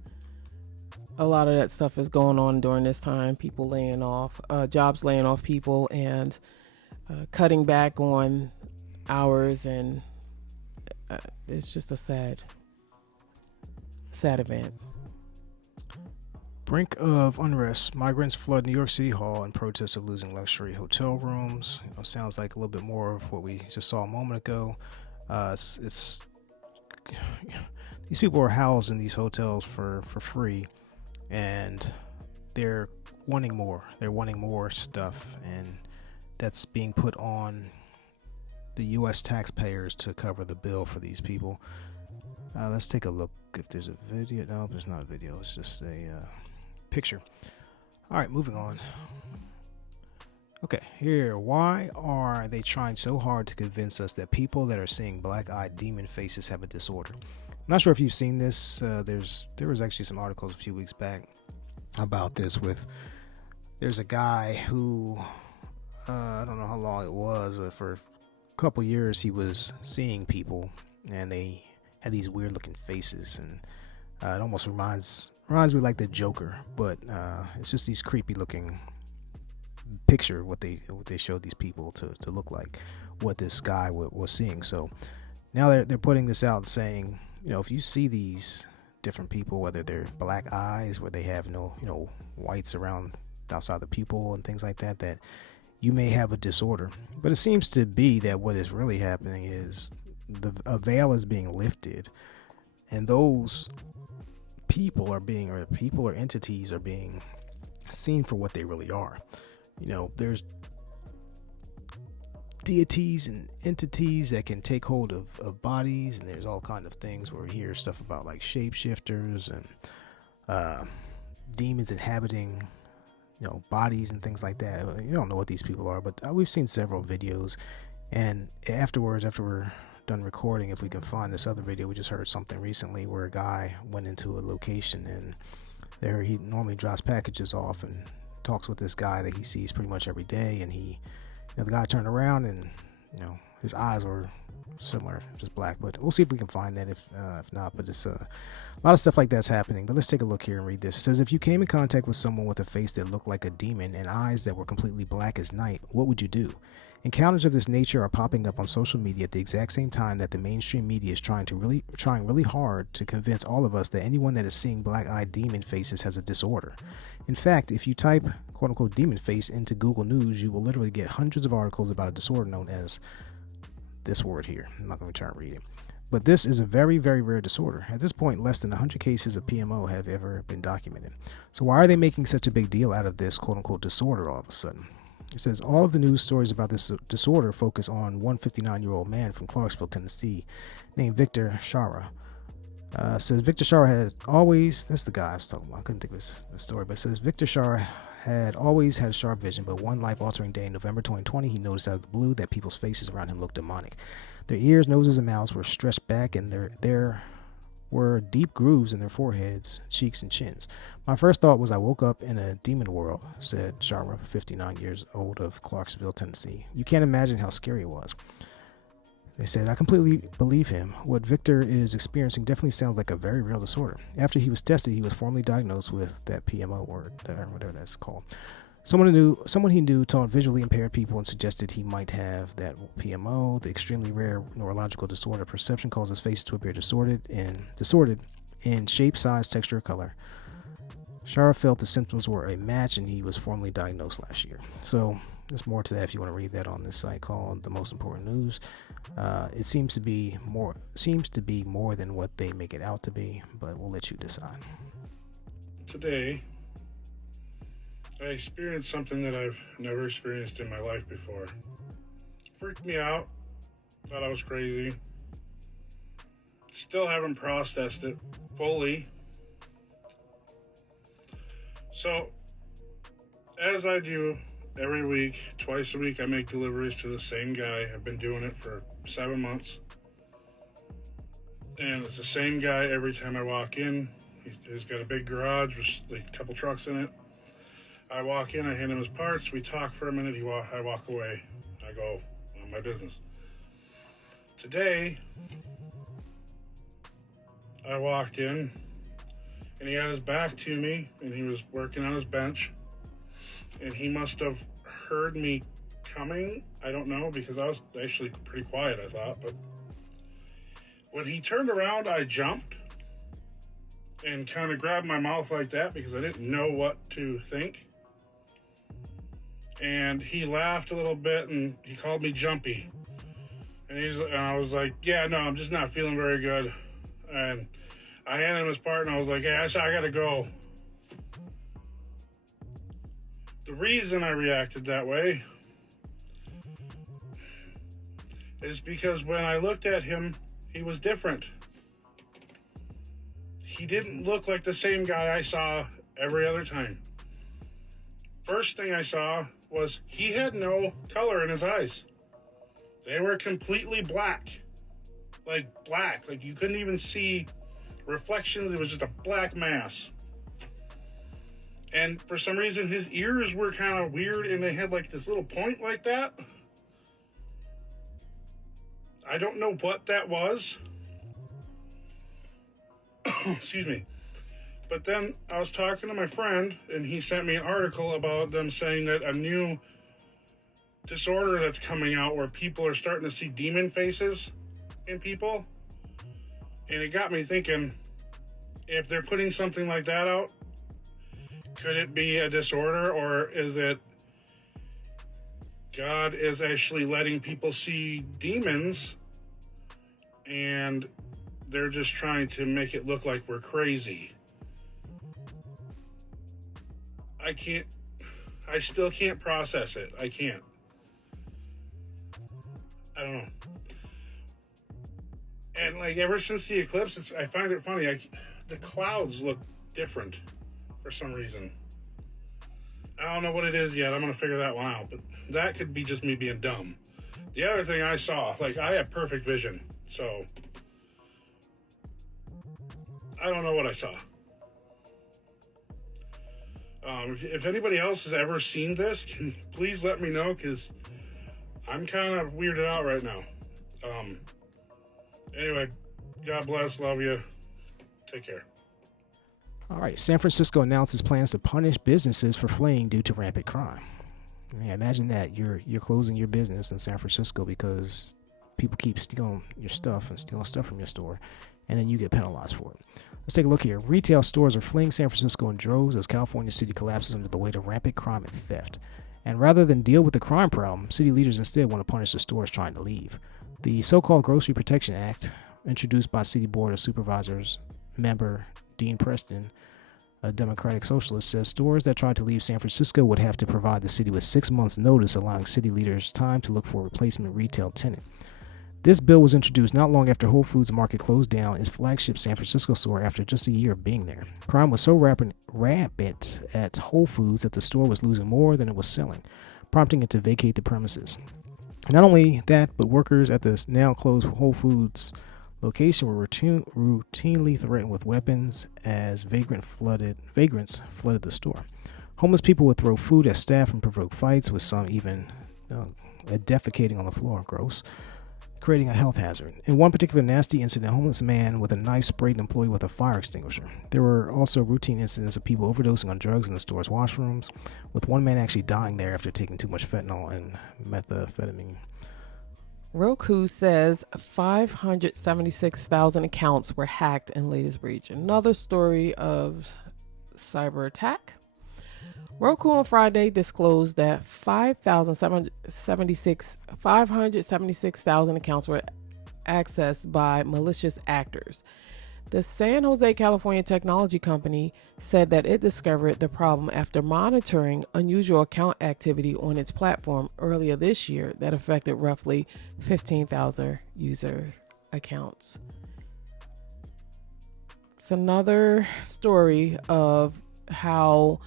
a lot of that stuff is going on during this time. People laying off, jobs laying off people, and cutting back on hours, and it's just a sad event. Brink of unrest. Migrants flood New York City Hall in protest of losing luxury hotel rooms. Sounds like a little bit more of what we just saw a moment ago. It's these people are housed in these hotels for free, and they're wanting more. They're wanting more stuff, and that's being put on the U.S. taxpayers to cover the bill for these people. Let's take a look if there's a video. No, there's not a video. It's just a picture. All right, moving on. Okay, here. Why are they trying so hard to convince us that people that are seeing black-eyed demon faces have a disorder? I'm not sure if you've seen this. There was actually some articles a few weeks back about this. There's a guy who I don't know how long it was, but for a couple years he was seeing people, and they had these weird looking faces, and it almost reminds me like the Joker, but it's just these creepy looking picture what they showed these people to look like what this guy was seeing. So now they're putting this out saying, if you see these different people, whether they're black eyes where they have no whites around outside the pupil and things like that, that you may have a disorder. But it seems to be that what is really happening is a veil is being lifted, and those people or entities are being seen for what they really are. There's deities and entities that can take hold of bodies, and there's all kind of things where we hear stuff about like shapeshifters and demons inhabiting bodies and things like that. You don't know what these people are, but we've seen several videos, and afterwards, after we're done recording, if we can find this other video, we just heard something recently where a guy went into a location, and there he normally drops packages off and talks with this guy that he sees pretty much every day, and the guy turned around, and his eyes were similar, just black. But we'll see if we can find that. If not, but it's a lot of stuff like that's happening. But let's take a look here and read this. It says, if you came in contact with someone with a face that looked like a demon and eyes that were completely black as night, what would you do? Encounters of this nature are popping up on social media at the exact same time that the mainstream media is trying really hard to convince all of us that anyone that is seeing black-eyed demon faces has a disorder. In fact, if you type quote-unquote demon face into Google News, you will literally get hundreds of articles about a disorder known as this word here. I'm not going to try and read it. But this is a very, very rare disorder. At this point, less than 100 cases of PMO have ever been documented. So why are they making such a big deal out of this quote-unquote disorder all of a sudden? It says all of the news stories about this disorder focus on one 59-year-old man from Clarksville, Tennessee, named Victor Shara. Says Victor Shara has always, that's the guy I was talking about, I couldn't think of the story, but it says Victor Shara had always had sharp vision, but one life-altering day in November 2020, he noticed out of the blue that people's faces around him looked demonic. Their ears, noses, and mouths were stretched back, and there were deep grooves in their foreheads, cheeks, and chins. My first thought was I woke up in a demon world, said Shara, 59 years old, of Clarksville, Tennessee. You can't imagine how scary it was. They said, I completely believe him. What Victor is experiencing definitely sounds like a very real disorder. After he was tested, he was formally diagnosed with that PMO word, or whatever that's called. Someone he knew taught visually impaired people and suggested he might have that PMO. The extremely rare neurological disorder perception causes faces to appear distorted in shape, size, texture, or color. Shara felt the symptoms were a match, and he was formally diagnosed last year. So there's more to that if you want to read that on this site called The Most Important News. It seems to be more than what they make it out to be, but we'll let you decide. Today, I experienced something that I've never experienced in my life before. Freaked me out. Thought I was crazy. Still haven't processed it fully. So, as I do every week, twice a week, I make deliveries to the same guy. I've been doing it for 7 months. And it's the same guy every time I walk in. He's got a big garage with like a couple trucks in it. I walk in, I hand him his parts, we talk for a minute, I walk away. I go on my business. Today, I walked in, and he had his back to me, and he was working on his bench, and he must have heard me coming. I don't know, because I was actually pretty quiet, I thought, but when he turned around, I jumped and kind of grabbed my mouth like that because I didn't know what to think. And he laughed a little bit, and he called me jumpy. And I was like, yeah, no, I'm just not feeling very good. And I handed him his part, and I was like, hey, I gotta go. The reason I reacted that way is because when I looked at him, he was different. He didn't look like the same guy I saw every other time. First thing I saw was he had no color in his eyes. They were completely black. Like you couldn't even see reflections. It was just a black mass. And for some reason, his ears were kind of weird, and they had like this little point like that. I don't know what that was. Excuse me. But then I was talking to my friend, and he sent me an article about them saying that a new disorder that's coming out where people are starting to see demon faces in people. And it got me thinking, if they're putting something like that out, could it be a disorder, or is it God is actually letting people see demons and they're just trying to make it look like we're crazy? I still can't process it. I can't. I don't know. And like ever since the eclipse, I find it funny. The clouds look different for some reason. I don't know what it is yet. I'm going to figure that one out. But that could be just me being dumb. The other thing I saw, like I have perfect vision. So I don't know what I saw. If anybody else has ever seen this, please let me know, because I'm kind of weirded out right now. Anyway, God bless, love you. Take care. All right, San Francisco announces plans to punish businesses for fleeing due to rampant crime. Yeah, imagine that you're closing your business in San Francisco because people keep stealing your stuff and stealing stuff from your store, and then you get penalized for it. Let's take a look here. Retail stores are fleeing San Francisco in droves as California city collapses under the weight of rampant crime and theft. And rather than deal with the crime problem, city leaders instead want to punish the stores trying to leave. The so-called Grocery Protection Act, introduced by City Board of Supervisors member Dean Preston, a Democratic socialist, says stores that try to leave San Francisco would have to provide the city with 6 months' notice, allowing city leaders time to look for a replacement retail tenant. This bill was introduced not long after Whole Foods Market closed down its flagship San Francisco store after just a year of being there. Crime was so rampant at Whole Foods that the store was losing more than it was selling, prompting it to vacate the premises. Not only that, but workers at this now closed Whole Foods location were routinely threatened with weapons as vagrants flooded the store. Homeless people would throw food at staff and provoke fights, with some even defecating on the floor. Gross. Creating a health hazard. In one particular nasty incident, a homeless man with a knife sprayed an employee with a fire extinguisher. There were also routine incidents of people overdosing on drugs in the store's washrooms, with one man actually dying there after taking too much fentanyl and methamphetamine. Roku says 576,000 accounts were hacked in latest breach. Another story of cyber attack. Roku on Friday disclosed that 576,000 accounts were accessed by malicious actors. The San Jose, California technology company said that it discovered the problem after monitoring unusual account activity on its platform earlier this year that affected roughly 15,000 user accounts. It's another story of how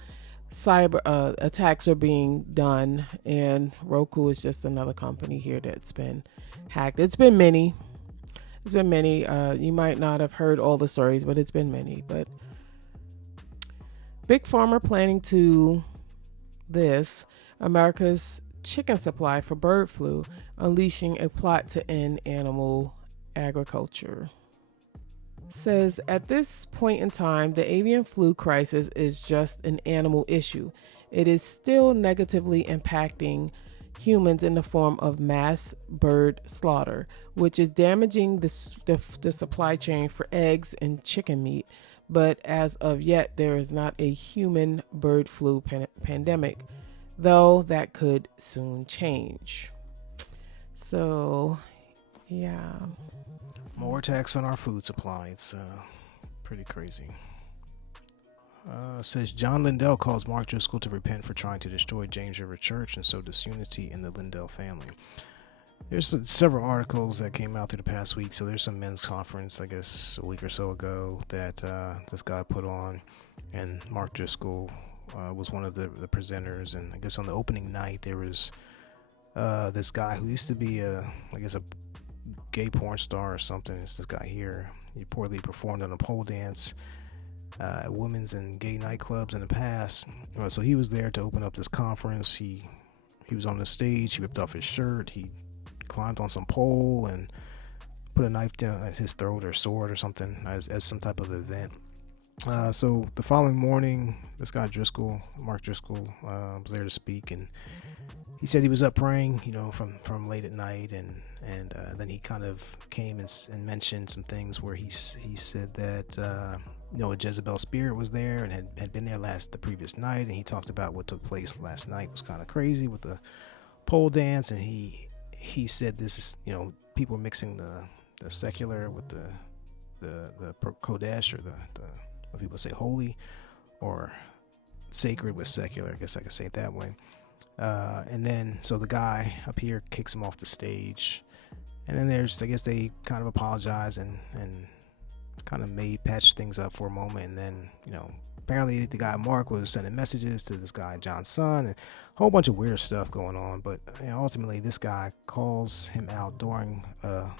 cyber attacks are being done, and Roku is just another company here that's been hacked. It's been many. You might not have heard all the stories, but it's been many. But Big Pharma planning to America's chicken supply for bird flu, unleashing a plot to end animal agriculture. Says at this point in time, the avian flu crisis is just an animal issue. It is still negatively impacting humans in the form of mass bird slaughter, which is damaging the supply chain for eggs and chicken meat. But as of yet, there is not a human bird flu pandemic, though that could soon change. So, yeah. More attacks on our food supply. It's pretty crazy. Says John Lindell calls Mark Driscoll to repent for trying to destroy James River Church and sow disunity in the Lindell family. There's several articles that came out through the past week. So there's some men's conference, I guess, a week or so ago that this guy put on, and Mark Driscoll was one of the presenters. And I guess on the opening night there was this guy who used to be a gay porn star or something. It's this guy here. He reportedly performed on a pole dance at women's and gay nightclubs in the past. So he was there to open up this conference. He was on the stage. He ripped off his shirt. He climbed on some pole and put a knife down at his throat or sword or something as some type of event. So the following morning, this guy Mark Driscoll, was there to speak, and he said he was up praying, from late at night, and then he kind of came and mentioned some things where he said that a Jezebel spirit was there and had been there the previous night, and he talked about what took place last night was kind of crazy with the pole dance, and he said this is people mixing the secular with the Kodesh, or the what people say holy or sacred with secular. I guess I could say it that way. And then so the guy up here kicks him off the stage, and then I guess they kind of apologize and kind of patch things up for a moment, and then apparently the guy Mark was sending messages to this guy John's son, and a whole bunch of weird stuff going on. But ultimately this guy calls him out during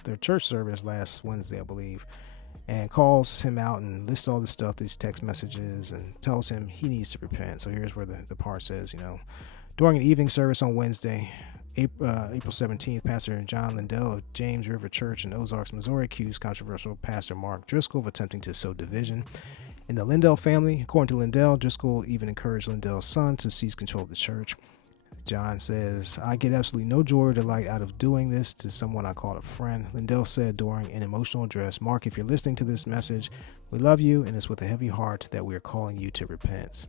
their church service last Wednesday, I believe, and calls him out and lists all this stuff, these text messages, and tells him he needs to repent. So here's where the part says, during an evening service on Wednesday, April 17th, Pastor John Lindell of James River Church in Ozarks, Missouri, accused controversial Pastor Mark Driscoll of attempting to sow division in the Lindell family. According to Lindell, Driscoll even encouraged Lindell's son to seize control of the church. John says, I get absolutely no joy or delight out of doing this to someone I called a friend. Lindell said during an emotional address, Mark, if you're listening to this message, we love you, and it's with a heavy heart that we are calling you to repent.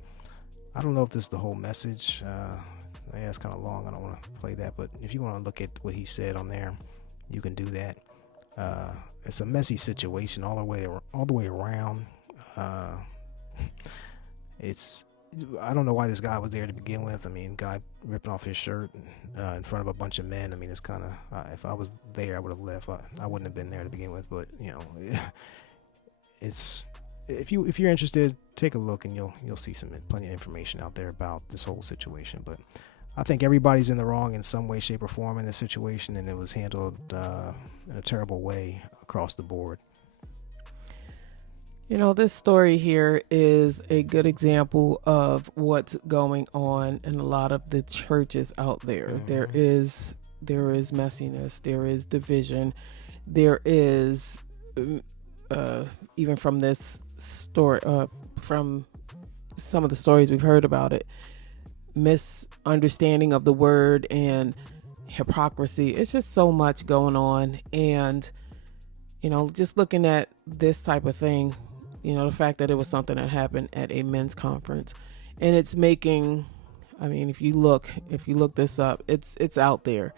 I don't know if this is the whole message. Yeah, it's kind of long. I don't want to play that, but if you want to look at what he said on there, you can do that. It's a messy situation all the way around. I don't know why this guy was there to begin with. I mean, guy ripping off his shirt in front of a bunch of men. I mean, it's kind of, if I was there, I would have left. I wouldn't have been there to begin with, but it's, if you're interested, take a look and you'll see plenty of information out there about this whole situation. But I think everybody's in the wrong in some way, shape, or form in this situation, and it was handled in a terrible way across the board. This story here is a good example of what's going on in a lot of the churches out there. Mm-hmm. There is messiness, there is division, there is even from this story, from some of the stories we've heard about it, misunderstanding of the word and hypocrisy. It's just so much going on, and just looking at this type of thing. The fact that it was something that happened at a men's conference, and it's making, if you look this up, it's out there.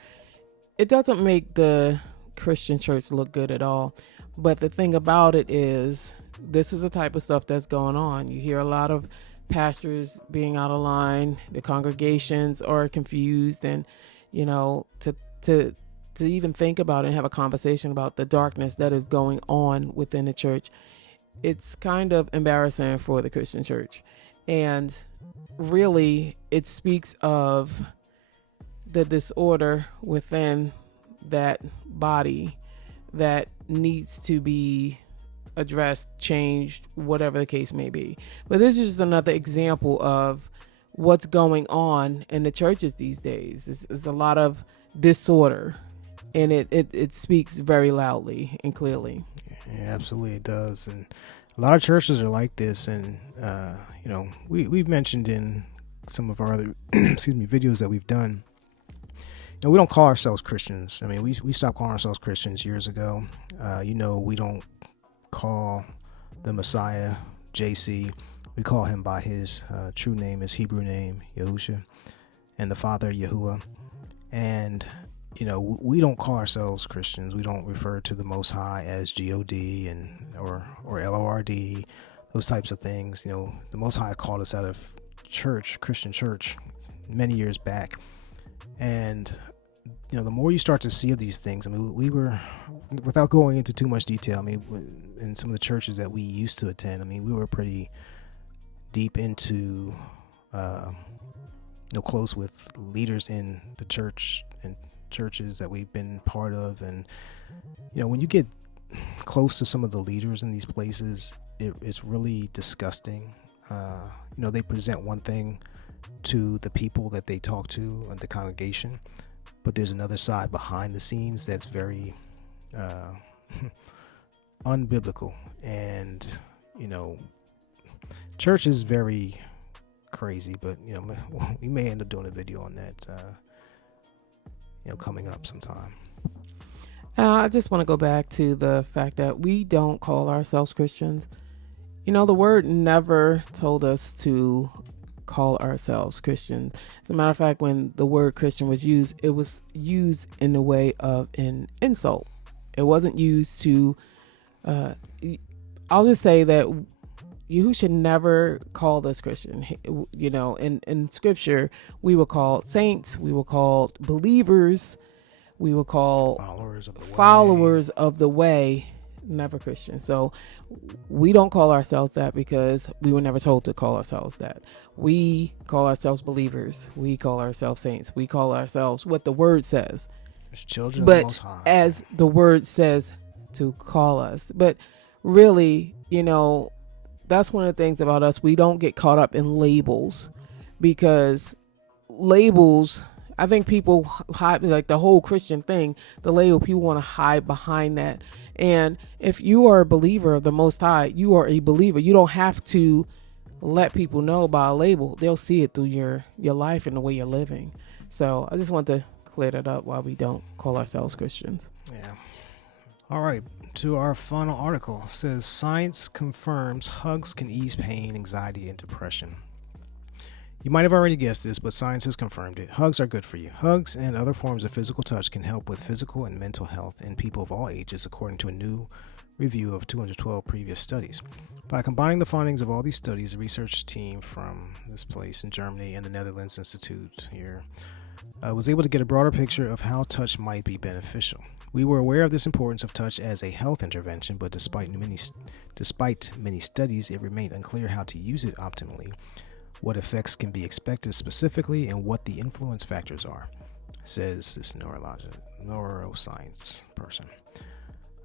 It doesn't make the Christian church look good at all. But the thing about it is, this is the type of stuff that's going on. You hear a lot of pastors being out of line. The congregations are confused, and to even think about it and have a conversation about the darkness that is going on within the church. It's kind of embarrassing for the Christian church. And really, it speaks of the disorder within that body that needs to be addressed, changed, whatever the case may be. But this is just another example of what's going on in the churches these days. There's a lot of disorder, and it speaks very loudly and clearly. Yeah, absolutely it does. And a lot of churches are like this, and we've mentioned in some of our other videos that we've done, we don't call ourselves Christians. I mean, we stopped calling ourselves Christians years ago. We don't call the Messiah JC. We call him by his true name, his Hebrew name, Yahusha, and the Father, Yahuwah. And we don't call ourselves Christians. We don't refer to the Most High as G-O-D or L-O-R-D, those types of things. The Most High called us out of Christian church, many years back. And, the more you start to see of these things, we were, without going into too much detail, in some of the churches that we used to attend, we were pretty deep into, close with leaders in the church and churches that we've been part of. And when you get close to some of the leaders in these places, it's really disgusting. They present one thing to the people that they talk to and the congregation, but there's another side behind the scenes that's very unbiblical. And church is very crazy, but we may end up doing a video on that coming up sometime. I just want to go back to the fact that we don't call ourselves Christians. The word never told us to call ourselves Christians. As a matter of fact, when the word Christian was used, it was used in the way of an insult. It wasn't used to, I'll just say that Yahushua never called us Christian. In scripture, we were called saints, we were called believers, we were called followers of the way, never Christian. So we don't call ourselves that because we were never told to call ourselves that. We call ourselves believers, we call ourselves saints, we call ourselves what the word says. As children of the Most High. As the word says to call us. But really, that's one of the things about us. We don't get caught up in labels, because labels, I think people hide, like the whole Christian thing, the label, people want to hide behind that. And if you are a believer of the Most High, you are a believer. You don't have to let people know about a label. They'll see it through your life and the way you're living. So I just want to clear that up while we don't call ourselves Christians. Yeah. All right, to our final article. It says, science confirms hugs can ease pain, anxiety, and depression. You might have already guessed this, but science has confirmed it. Hugs are good for you. Hugs and other forms of physical touch can help with physical and mental health in people of all ages, according to a new review of 212 previous studies. By combining the findings of all these studies, a research team from this place in Germany and the Netherlands Institute here was able to get a broader picture of how touch might be beneficial. We were aware of this importance of touch as a health intervention, but despite many studies, it remained unclear how to use it optimally, what effects can be expected specifically, and what the influence factors are, says this neuroscience person.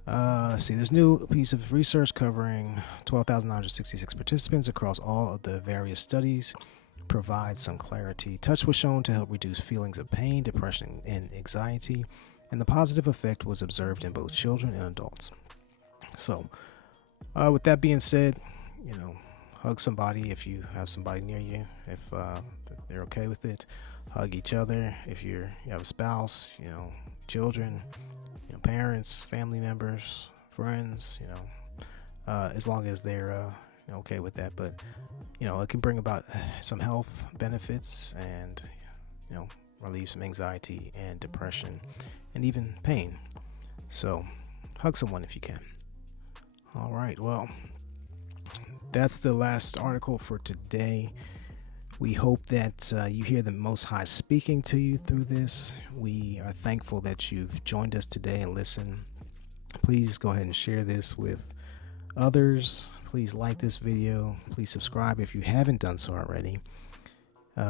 This new piece of research covering 12,966 participants across all of the various studies provides some clarity. Touch was shown to help reduce feelings of pain, depression, and anxiety, and the positive effect was observed in both children and adults. So, with that being said, hug somebody if you have somebody near you, if they're okay with it. Hug each other if you have a spouse, children, parents, family members, friends, as long as they're okay with that. But it can bring about some health benefits and relieve some anxiety and depression and even pain. So hug someone if you can. All right, well, that's the last article for today. We hope that you hear the Most High speaking to you through this. We are thankful that you've joined us today and listened. Please go ahead and share this with others. Please like this video. Please subscribe if you haven't done so already.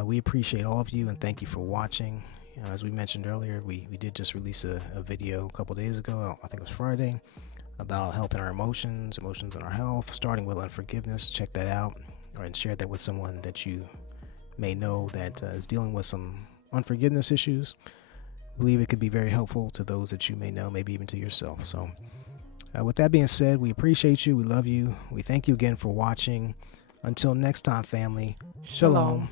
We appreciate all of you and thank you for watching. As we mentioned earlier, we did just release a video a couple days ago, I think it was Friday, about health and our emotions and our health, starting with unforgiveness. Check that out and share that with someone that you may know that is dealing with some unforgiveness issues. I believe it could be very helpful to those that you may know, maybe even to yourself. So with that being said, we appreciate you. We love you. We thank you again for watching. Until next time, family. Shalom.